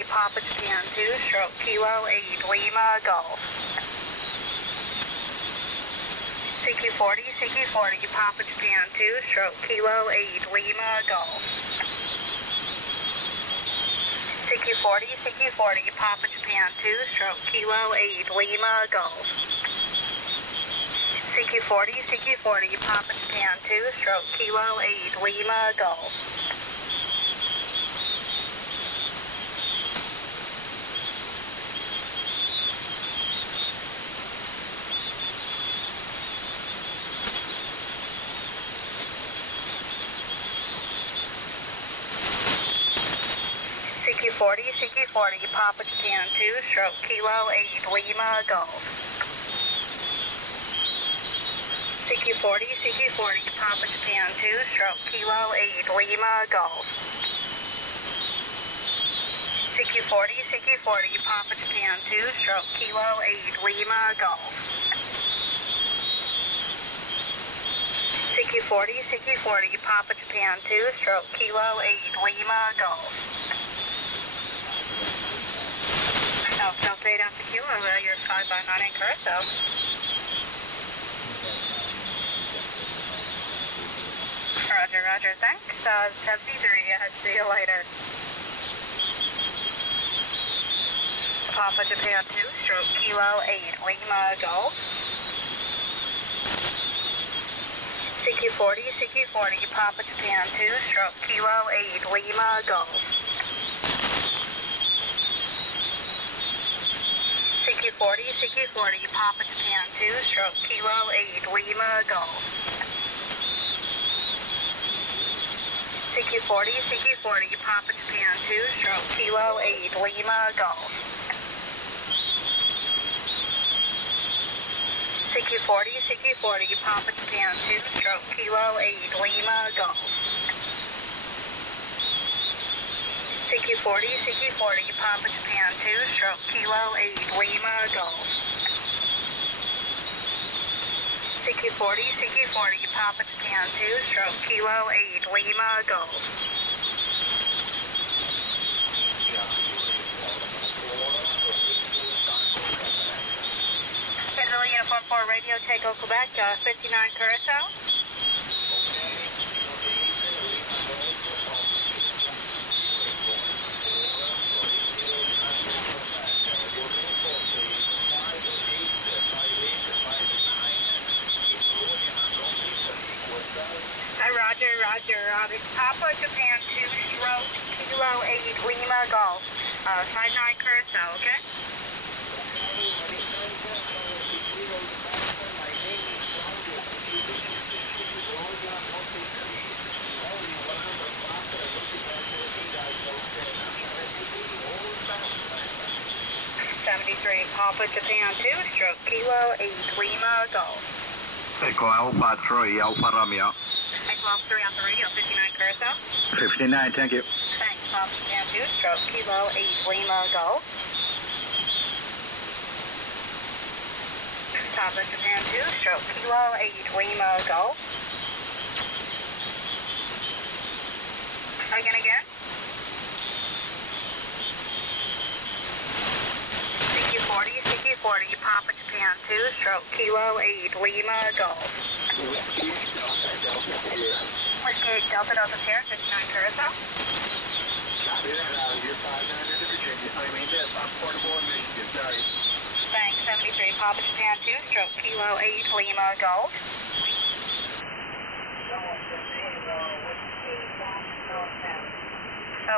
Papa Japan 2 Stroke Kilo 8 Lima Golf. CQ40, Papa Japan 2 Stroke Kilo 8 Lima Golf. CQ40, Papa Japan 2 Stroke Kilo 8 Lima Golf. CQ40, Papa Japan 2 Stroke Kilo 8 Lima Golf. CQ40, Papa Japan 2 Stroke Kilo 8 Lima Golf. CQ40, Papa Japan 2 Stroke Kilo 8 Lima Golf. CQ40, Papa Japan 2 Stroke Kilo 8 Lima Golf. CQ40, Papa Japan 2 Stroke Kilo 8 Lima Golf. South 8 Alpha Kilo, you're 5 by 9 in Curso. Roger, thanks. 73, see you later. Papa Japan 2 Stroke Kilo 8 Lima Golf. CQ40, Papa Japan 2 Stroke Kilo 8 Lima Golf. CQ40, Papa Japan 2 Stroke Kilo 8 Lima Golf. CQ40, Papa Japan 2 Stroke Kilo 8 Lima Golf. CQ40, Papa Japan 2 Stroke Kilo 8 Lima Golf. CQ40, Papa Japan 2, stroke Kilo 8, Lima, Golf. CQ40, Papa Japan 2, stroke Kilo 8, Lima, Golf. Federal Uniform 4 Radio, Tango, Quebec, 59 Curacao. Roger. Papa Japan 2, stroke Kilo 8, Lima, Golf. 59 Curacao, okay? Papa Japan 2, stroke Kilo 8, Lima, Golf. Echo Alpha 3, Alpha Romeo. Echo Alpha 3 on the radio, 59 Curacao. 59, thank you. Thanks, Papa Japan 2, stroke Kilo 8, Lima, Golf. Papa Japan 2, stroke Kilo 8, Lima, Golf. Again. CQ40, Papa Japan 2, stroke Kilo 8, Lima, Golf. Whiskey 8 Delta Sierra, 59 Curacao. Copy that, you're 59 into Virginia. I mean, that's not portable in Michigan, sorry. Thanks, 73, Papa Japan 2, stroke Kilo 8, Lima, Golf.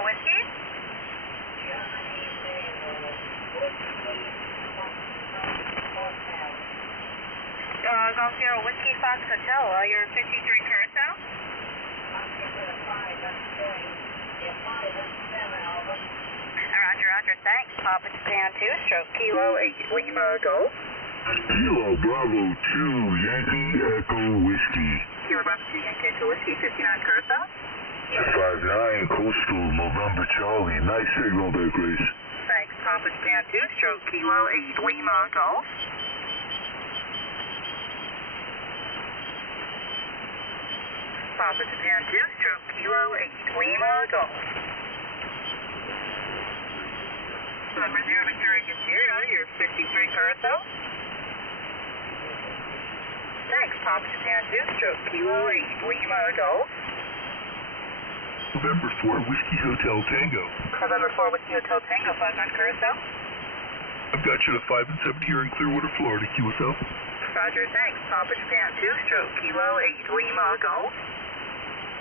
Whiskey? Golf Sierra Whiskey Fox Hotel, you're 53 Curacao. Roger, thanks. Papa Japan 2, stroke Kilo 8, Lima, Golf. Kilo Bravo 2, Yankee Echo Whiskey. Kilo Bravo 2, Yankee Echo Whiskey, 59 Curacao. 59 Coastal November Charlie, nice signal there, please. Thanks, Papa Japan 2, stroke Kilo 8, Lima, Golf. Papa Japan 2, stroke Kilo 8, Lima, Golf. Number 0 Victoria Sierra, you're 53 Curacao. Thanks, Papa Japan 2, stroke Kilo 8, Lima, Golf. November 4 Whiskey Hotel Tango. November 4 Whiskey Hotel Tango, 59 Curacao. I've got you to 5 and 7 here in Clearwater, Florida, QSL. Roger, thanks. Papa Japan 2, stroke Kilo 8, Lima, Golf.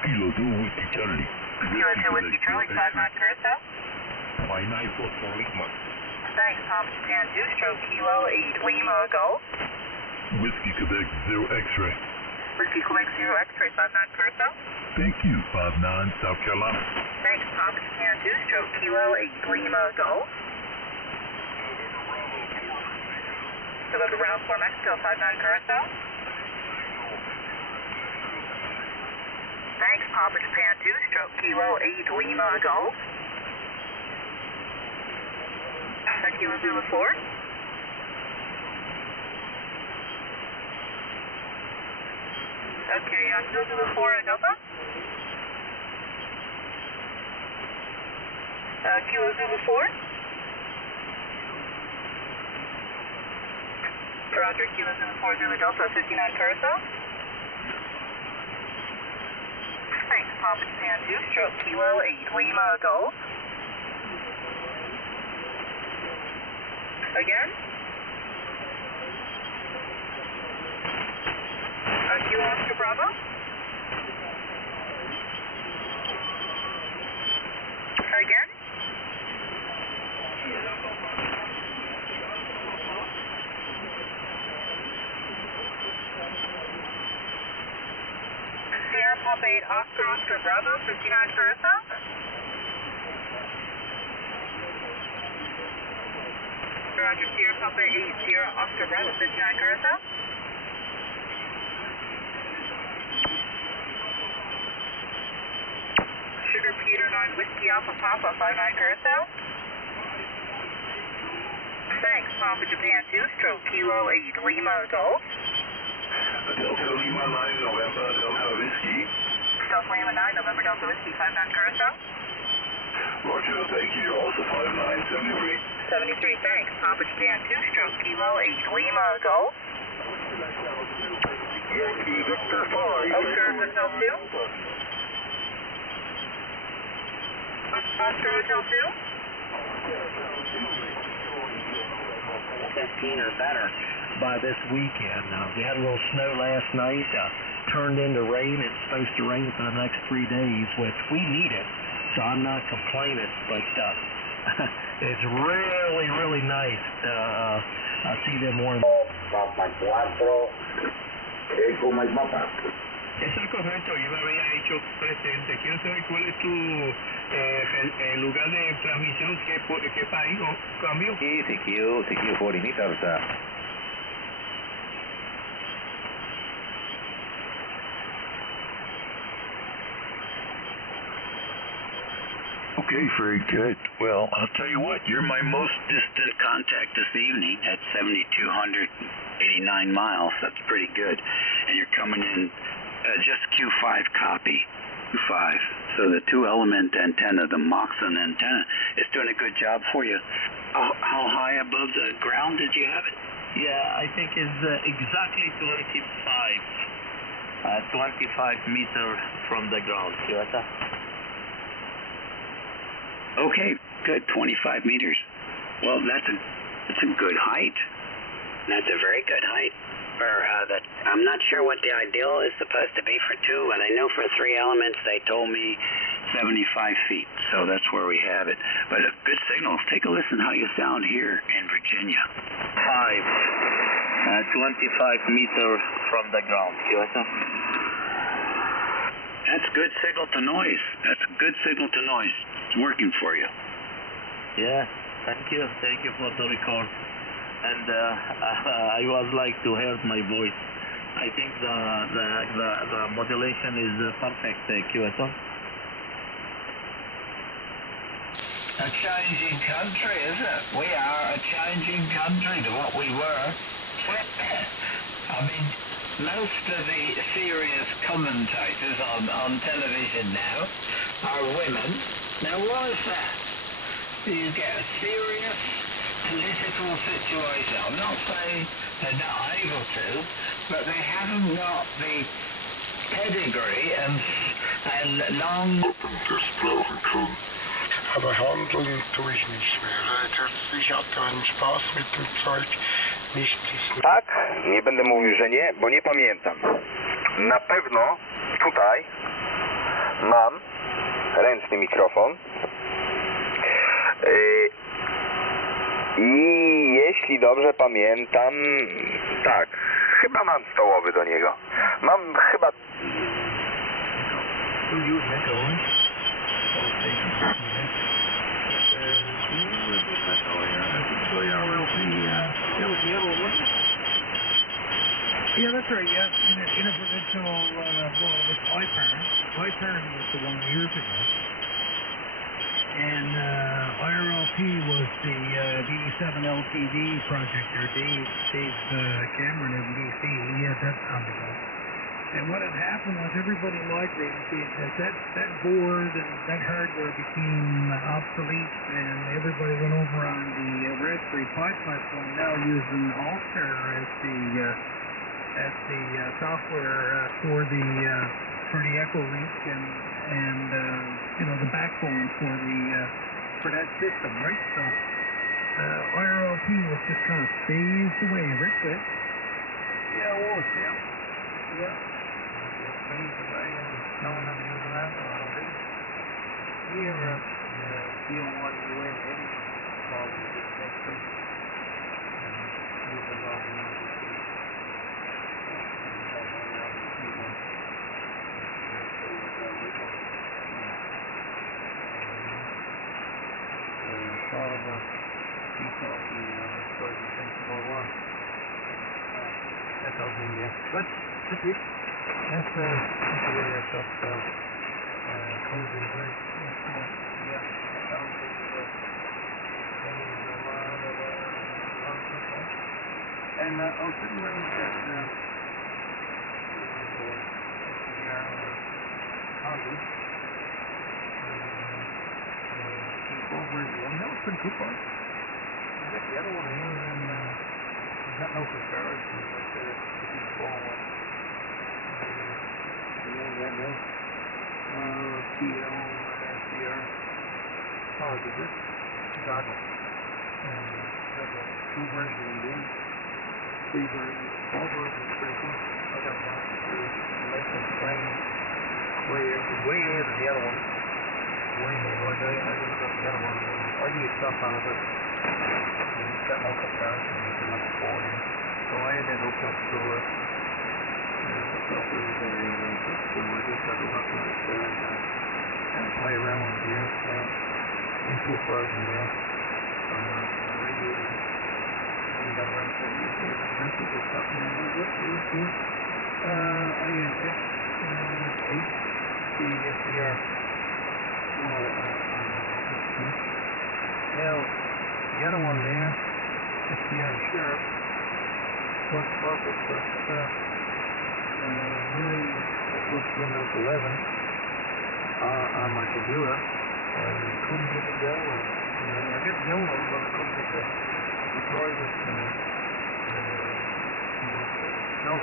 Kilo 2 Whiskey Charlie. Kilo 2 Whiskey Charlie, 59 Curacao. 59 for Lima. Thanks, Papa Japan 2, stroke Kilo 8, Lima, Golf. Whiskey Quebec 0 X-ray. Whiskey Quebec 0 X-ray, 59 Curacao. Thank you, 59 South Carolina. Thanks, Papa Japan 2, stroke Kilo 8, Lima, Golf. November Round 4 Mexico, 59 Curacao. Thanks, Papa Japan 2, stroke Kilo 8, Lima, Golf. Kilo Zulu 4. Okay, Kilo Zulu 4 Delta. Kilo Zulu 4. Roger, Kilo Zulu 4 Zulu Delta, 59 Curacao. Thanks, Papa Japan 2, stroke Kilo 8, Lima, Golf. Again? Kilo Oscar Bravo. Again? Sierra Papa 8 Oscar Bravo, 59 Curacao. Roger, Sierra Papa 8 Sierra Oscar Bravo, 59 Curacao. Sugar Peter 9 Whiskey Alpha Papa 59 Curacao. Thanks, Papa Japan 2, stroke Kilo 8 Lima Golf. Delta Lima 9 November Delta Whiskey. Delta Lima 9 November Delta Whiskey 59 Curacao. Roger, thank you. Also 5973. 73, thanks, Papa Japan 2, stroke Kilo 8 Lima Golf. Yankee Victor 5. Oscar Hotel 2. Oscar Hotel 2. 15 or better by this weekend. We had a little snow last night, turned into rain. It's supposed to rain for the next 3 days, which we need it, so I'm not complaining, but it's really, really nice to see them more. Eso es correcto, yo me había hecho presente. Quiero saber cuál es tu lugar de transmisión, qué país o cambio. Sí, CQ 40 meters. Okay, very good. Well, I'll tell you what, you're my most Distant contact this evening at 7,289 miles. That's pretty good. And you're coming in just Q5 copy. Q5. So the 2-element antenna, the Moxon antenna, is doing a good job for you. How high above the ground did you have it? Yeah, I think it's exactly 25 meters from the ground. Okay, good, 25 meters. Well, that's a good height. That's a very good height. I'm not sure what the ideal is supposed to be for 2, and I know for 3 elements they told me 75 feet, so that's where we have it. But a good signal. Take a listen how you sound here in Virginia. 25 meters from the ground. That's good signal to noise. That's a good signal to noise. It's working for you. Yeah, thank you for the record. And I was like to hear my voice. I think the modulation is perfect, QSO. A changing country, isn't it? We are a changing country to what we were. I mean, most of the serious commentators on television now are women. Now, why is that? You get a serious political situation. I'm not saying they're not able to, but they haven't got the pedigree and long... Aber handeln tue ich nicht mehr. Ich hatte einen Spaß mit dem Zeug. Tak, nie będę mówił, że nie, bo nie pamiętam. Na pewno tutaj mam ręczny mikrofon i jeśli dobrze pamiętam, tak, chyba mam stołowy do niego. Mam chyba... Yeah, that's right. Yeah, interprovincial with IPARN was the one years ago, and IRLP was the BE7 LTD project there. Dave Cameron in BC, he had that on the go. And what had happened was everybody migrated. That board and that hardware became obsolete, and everybody went over on the Raspberry Pi platform, now using All-Star as the software for the Echo Link and the backbone for that system, right? So IRLP was just kind of phased away, right? Yeah, it was. Yeah. Phased away, and no one ever using that already. We were DO1 UN anything called the Extra. Use a lot of But that's it. That's the area of coding, right? Yeah, that sounds like and I was sitting around with that Azor. That was pretty good fun. I got the other one here, and there's not no comparison, but the small one. That no. PL, SDR. Oh, is it? Chicago. Got the 2 versions of these. 3 versions. 4 versions is pretty cool. I got one. Length and frame. Way ahead of the other one. Way ahead. I didn't look up the other one. I use stuff on it, but it's got no comparison. You can look for it. So I had that hooked up to it. I just got to look at it there and play around with the input version there. We got around for the principal stuff now. What's good? I had X8 CSDR. Now, the other one there, SDR Sharp, works perfect, but really, it was Windows 11 on my computer, and couldn't get it download. I got the download, but I couldn't get the private no.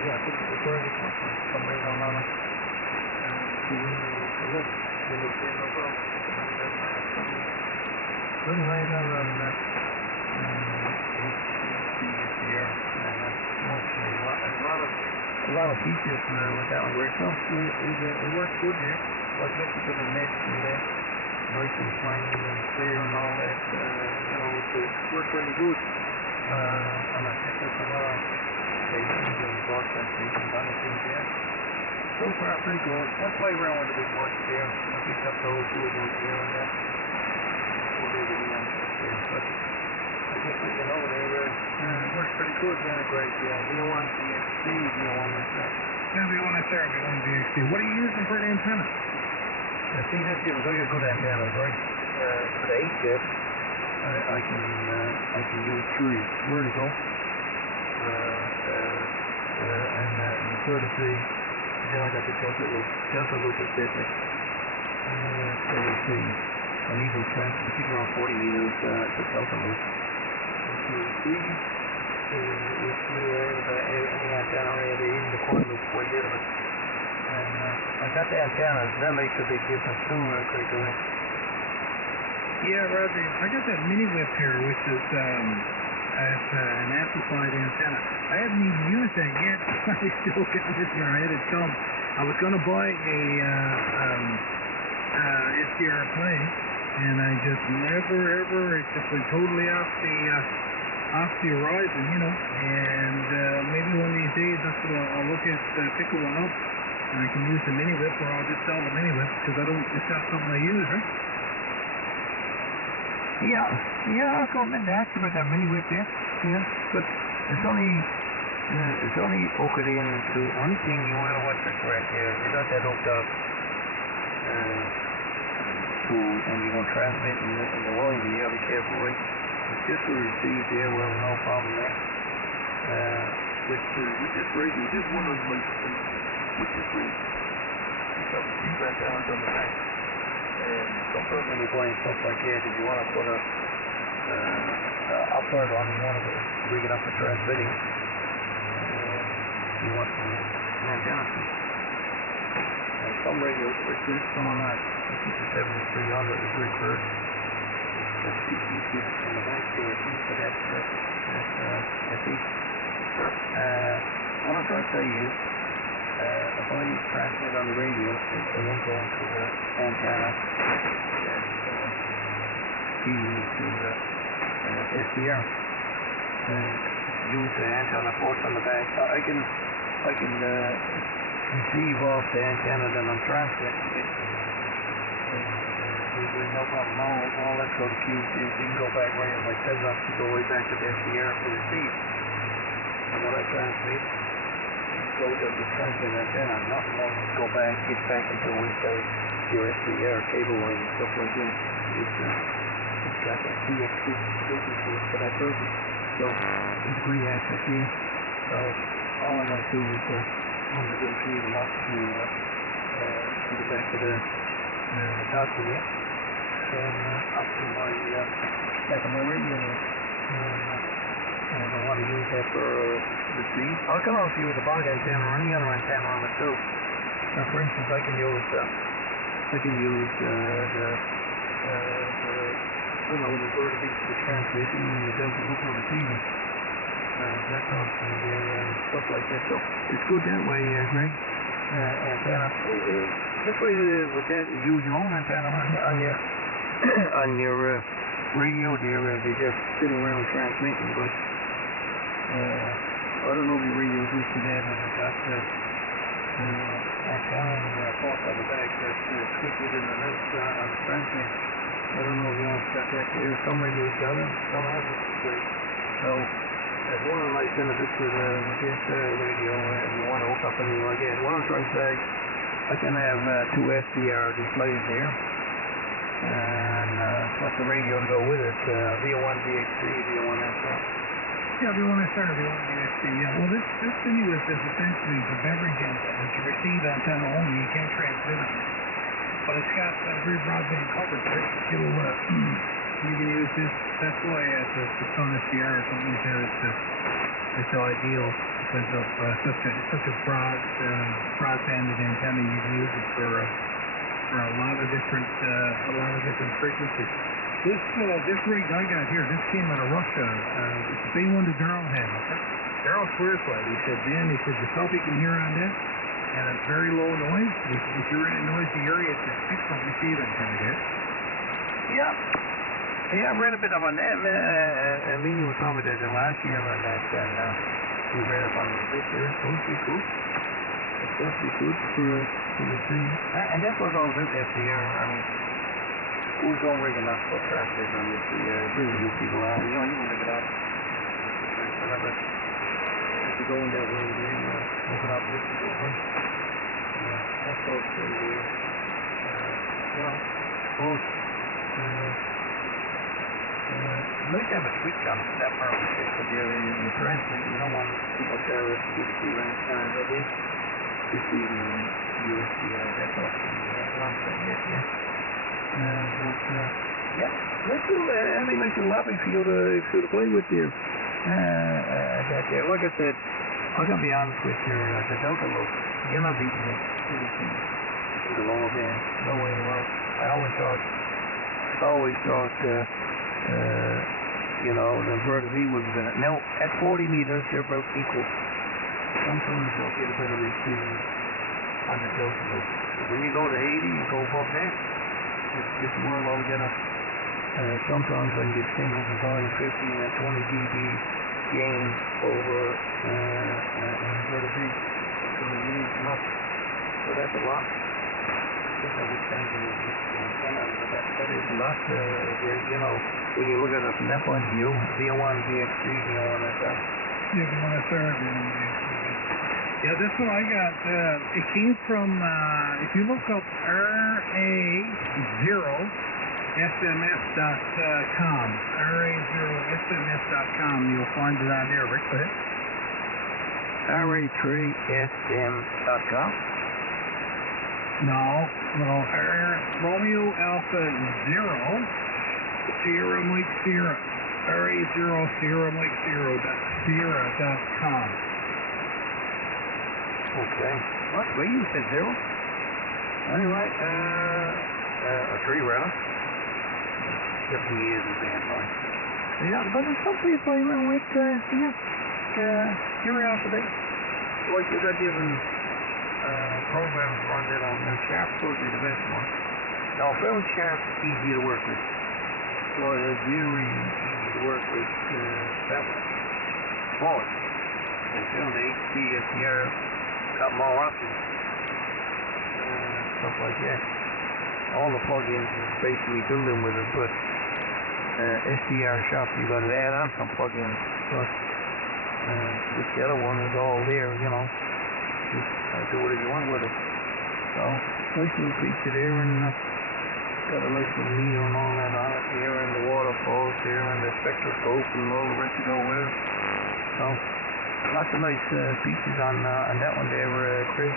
Yeah, I think the private one for some reason on it. To Windows 11. Windows 10, no problem. Couldn't write on that. A lot of features with that one works. It works good here. Like next to the mesh and that, nice and fine and clear and all that. It works really good. And I picked up a lot of stations and broadcast stations on the things there. So far, pretty good. I'll play around with the big boys there. I picked up those 2 of those here and that. You know, it works pretty good, very great. V1 DXT, V1 SR. Yeah, V1 SR, V1 DXT. What are you using for an antenna? The thing is, you've got a good antenna, right? For the 8-bit, I can use 3 vertical, and the 33, then I got the delta loop specific, and even particularly on 40 meters, the delta loop. With any antenna or even the quad loop way ahead of it. And I got the antennas, that makes a big difference too, quickly. Yeah, Roger, I got that mini whip here, which is an amplified antenna. I haven't even used that yet. I still got it here. I had it come. I was going to buy a SDR play, and I just it just went totally off the horizon, you know, and maybe one of these days I'll look at picking one up, and I can use the mini whip, or I'll just sell the mini whip, because it's not something I use, right? Yeah, I'll go admit that, about that mini whip there, yeah, but it's only hooked into anything you want to watch the correct here. You got that hooked up to, and you're going to transmit in the line, you gotta be careful, right? It's just to receive there, well, no problem there. With this radio, just one of them, with this radio. Pick up the antennas on the back. And sometimes when you're buying stuff like that, if you want to put a upward on, you want to rig it up for transmitting, you want some antenna. Some radios are good, some are not. I think the 7300 is referred. Let's see if you see it in the back there, but that's SE. What I'm trying to tell you is, if I transmit on the radio, it won't go into the antenna that feeds to the SDR. Use the antenna ports on the back. I can receive off the antenna that I'm transmitting with. There's no problem. All that sort of cues is you can go back right as I said that to go way back to the SDR to receive what I transmit. goes up the transmit antenna, nothing more to go back, get back until we start your SDR cable and stuff like that. It's got that TX2 frequency for that purpose. So it's free access here. So all I gotta do is I'm gonna go see the lock to the back of the document and up to my back of my radio. And I want to use that for the feed. I'll come out here with the bug antenna or any other antenna on it too. Now, for instance, I can use the inverter beats for transmission and the delta loop on the TV. That comes from there and stuff like that. So it's good that way, Greg. Antenna. This way with that, use your own antenna on your on your radio there. They just sit around transmitting, but I don't know if your radio's used to that, and I got antenna and force on the back that switches in the left on the transmit. I don't know if you want to got that there. Some radios got it, some haven't. So there's one of the nice benefits with this radio, and you want to hook up anything like that. What I'm trying to say, I can have two SDR displays here, and plus the radio to go with it, V1, VX3, V1 SR. Yeah, V1 SR, V1 VX3, yeah. Well, this stimulus is essentially the beverage antenna. It's a receive antenna only, you can't transmit on it. But it's got very broadband coverage, right? You can use this, that's why the Sun SDR or something like that, it's ideal because of such a broadbanded antenna. You can use it for a lot of different frequencies. This rig I got here, this came out of Russia. It's the same one that Darrell had. Darrell swears by it. He said, man, the stuff you can hear on that, and it's very low noise. If you're in a noisy area, it's an excellent receive antenna here. Yeah, I read a bit about that. Amelia was talking about that last year on that, and we read up on this year. It's supposed to be cool. It's supposed to be good for the thing. And that's what all this SDR. I mean, who's going to rig it up for traffic on this year? Really new people out. You can rig it up. Whatever. If you go in that way, then open up this door. That's supposed to be, let's have a switch on that part of it. If you're transmitting, you don't want people to see right time. But it's receiving USDR. That's all. I'm saying yes, yeah. Yeah, that's cool. I mean, it's a lovely field to play with here. Like I said, I'm going to be honest with you. The Delta loop, you're not beating it. In the lower band. No way in the world. I always thought the inverted V was now at 40 meters, they're both equal. Sometimes you'll get a bit of receive on the Delta loop. When you go to 80, you go above that. It's more altogether. Sometimes I can get singles as high as 50 and 20 dB gain over inverted V. So you need enough. So that's a lot. I think I would change the antenna, but that is a lot. When you look at it from that point of view, V1, VX3, V1 SR. Yeah, V1 SR, V1 VX3. Yeah, this one I got, it came from, if you look up RA0SMS.com, RA0SMS.com, you'll find it on there. Rick, go ahead. RA3SM.com? No, Romeo Alpha 0, Sierra Mike Sierra, RA0 Sierra Mike Sierra.com. Okay. What? Wait, you said 0? Anyway, a 3 rather. 50 years of band life. Yeah, but it's something you play with, curiosity. Like you got different programs run that on Sharp's supposed to be the best one. Now, Phil Sharp's easy to work with. So it's very easy to work with that one. But until the HP SDR got more options, stuff like that. All the plugins is basically building with it, but SDR shop, you got to add on some plugins. But this other one is all there, do whatever you want with it. So, nice little feature there, and got a nice little meter and all that on it here, and the waterfalls here, and the spectroscope, and all the rest to go with it. So, lots of nice features on that one there, Chris.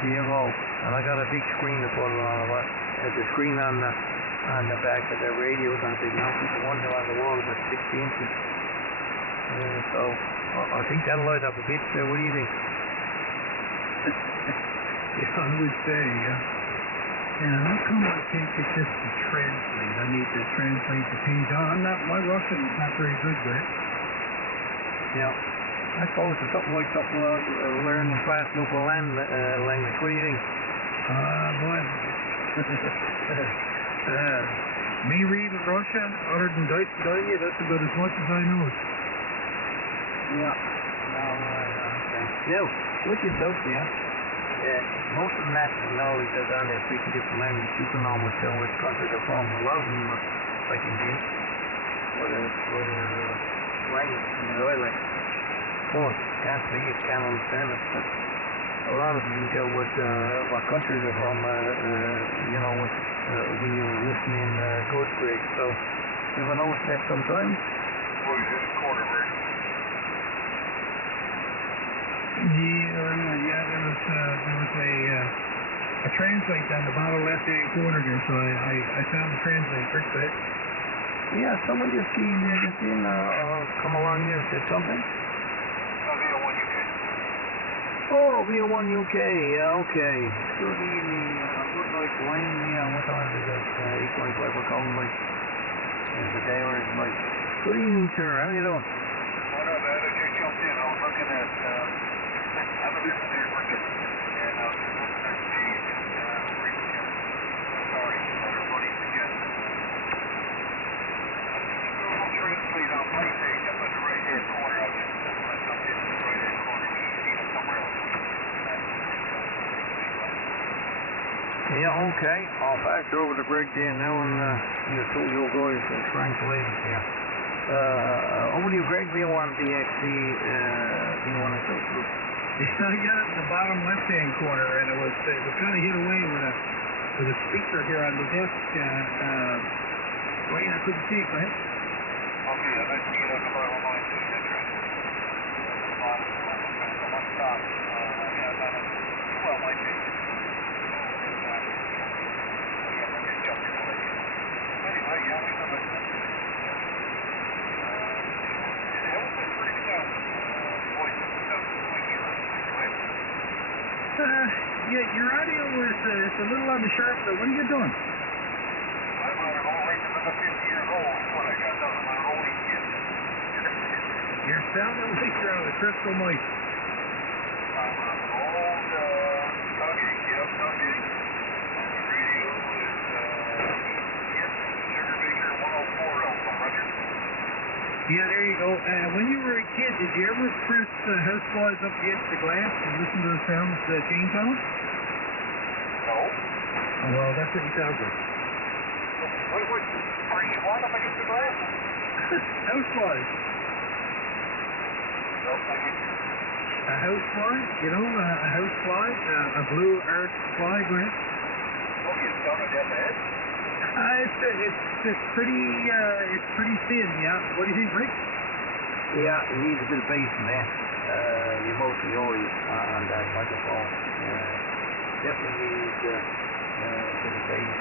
Diego. And I got a big screen to put it on. The screen on the back of the radio is on big enough. The one there on the wall is about 60 inches. So I think that'll light up a bit. What do you think? Yeah, I would say, yeah. How come I can't get this to translate? I need to translate the page. My Russian is not very good, Greg. Yeah. I suppose it's something like learning class local language. What do you think? Boy. Me reading Russian, other than Deutsch, that's about as much as I know it. Yeah. Okay. Now, with yourself, most of the national knowledge that's on there, speaking different languages, you can almost tell which country they're from. A lot of them, I can get, whether language in the dialect. But can't speak it, can't understand it. But a lot of them you can tell what country they're from, when you're listening good, Greg. So, you ever notice that sometimes? Yeah, there was a translate on the bottom left-hand corner there, so I found the translate first bit. Yeah, someone just came in, come along here and said something. Oh, VO1 UK, yeah, okay. Good evening, good night, Wayne. Yeah, what time is it? 8:25, we're calling like, is the day or is night? Good evening, sir, how you doing? Not bad, I just jumped in. I was looking at, I'm a listener here for a bit, and I was just looking at the page, sorry, that everybody suggested. Google Translate on my page, up in the right-hand corner, I just jumped in the right-hand corner, when you see it somewhere else. Yeah, okay. I'll pass it over to Greg there now, and you'll go and translate it here. Over to you, Greg. V1 DXC, V1 SO Group. Yeah, I got it in the bottom left-hand corner, and it was kind of hid away with a speaker here on the desk. Wayne, I couldn't see it. Go ahead. Okay, I might see it on the bottom of mine too. That's right. The bottom, on top. Yeah, about a 12 like this. Anyway, yeah, we come back. Yeah, your audio is a little on the sharp, though. What are you doing? I'm on an old races of 50 years old. What I got done, I'm on an oldie kid. You're sounding like you're on a crystal mic. I'm on an old Tuggy, Tuggy. The radio is Sugar Baker 104 Alpha, Roger. Yeah, there you go. When you were a kid, did you ever press houseflies up against the glass and listen to the sounds change on it? No. Oh, well, that's what you sound like. What, are you flying up against the glass? Houseflies. No, I get you. A housefly? You know, a housefly? A blue earth fly, go ahead. Oh, you sounded at the head? It's pretty thin, yeah. What do you think, Rick? Yeah, it needs a bit of bass in there. You mostly always on that microphone. Definitely needs a bit of bass.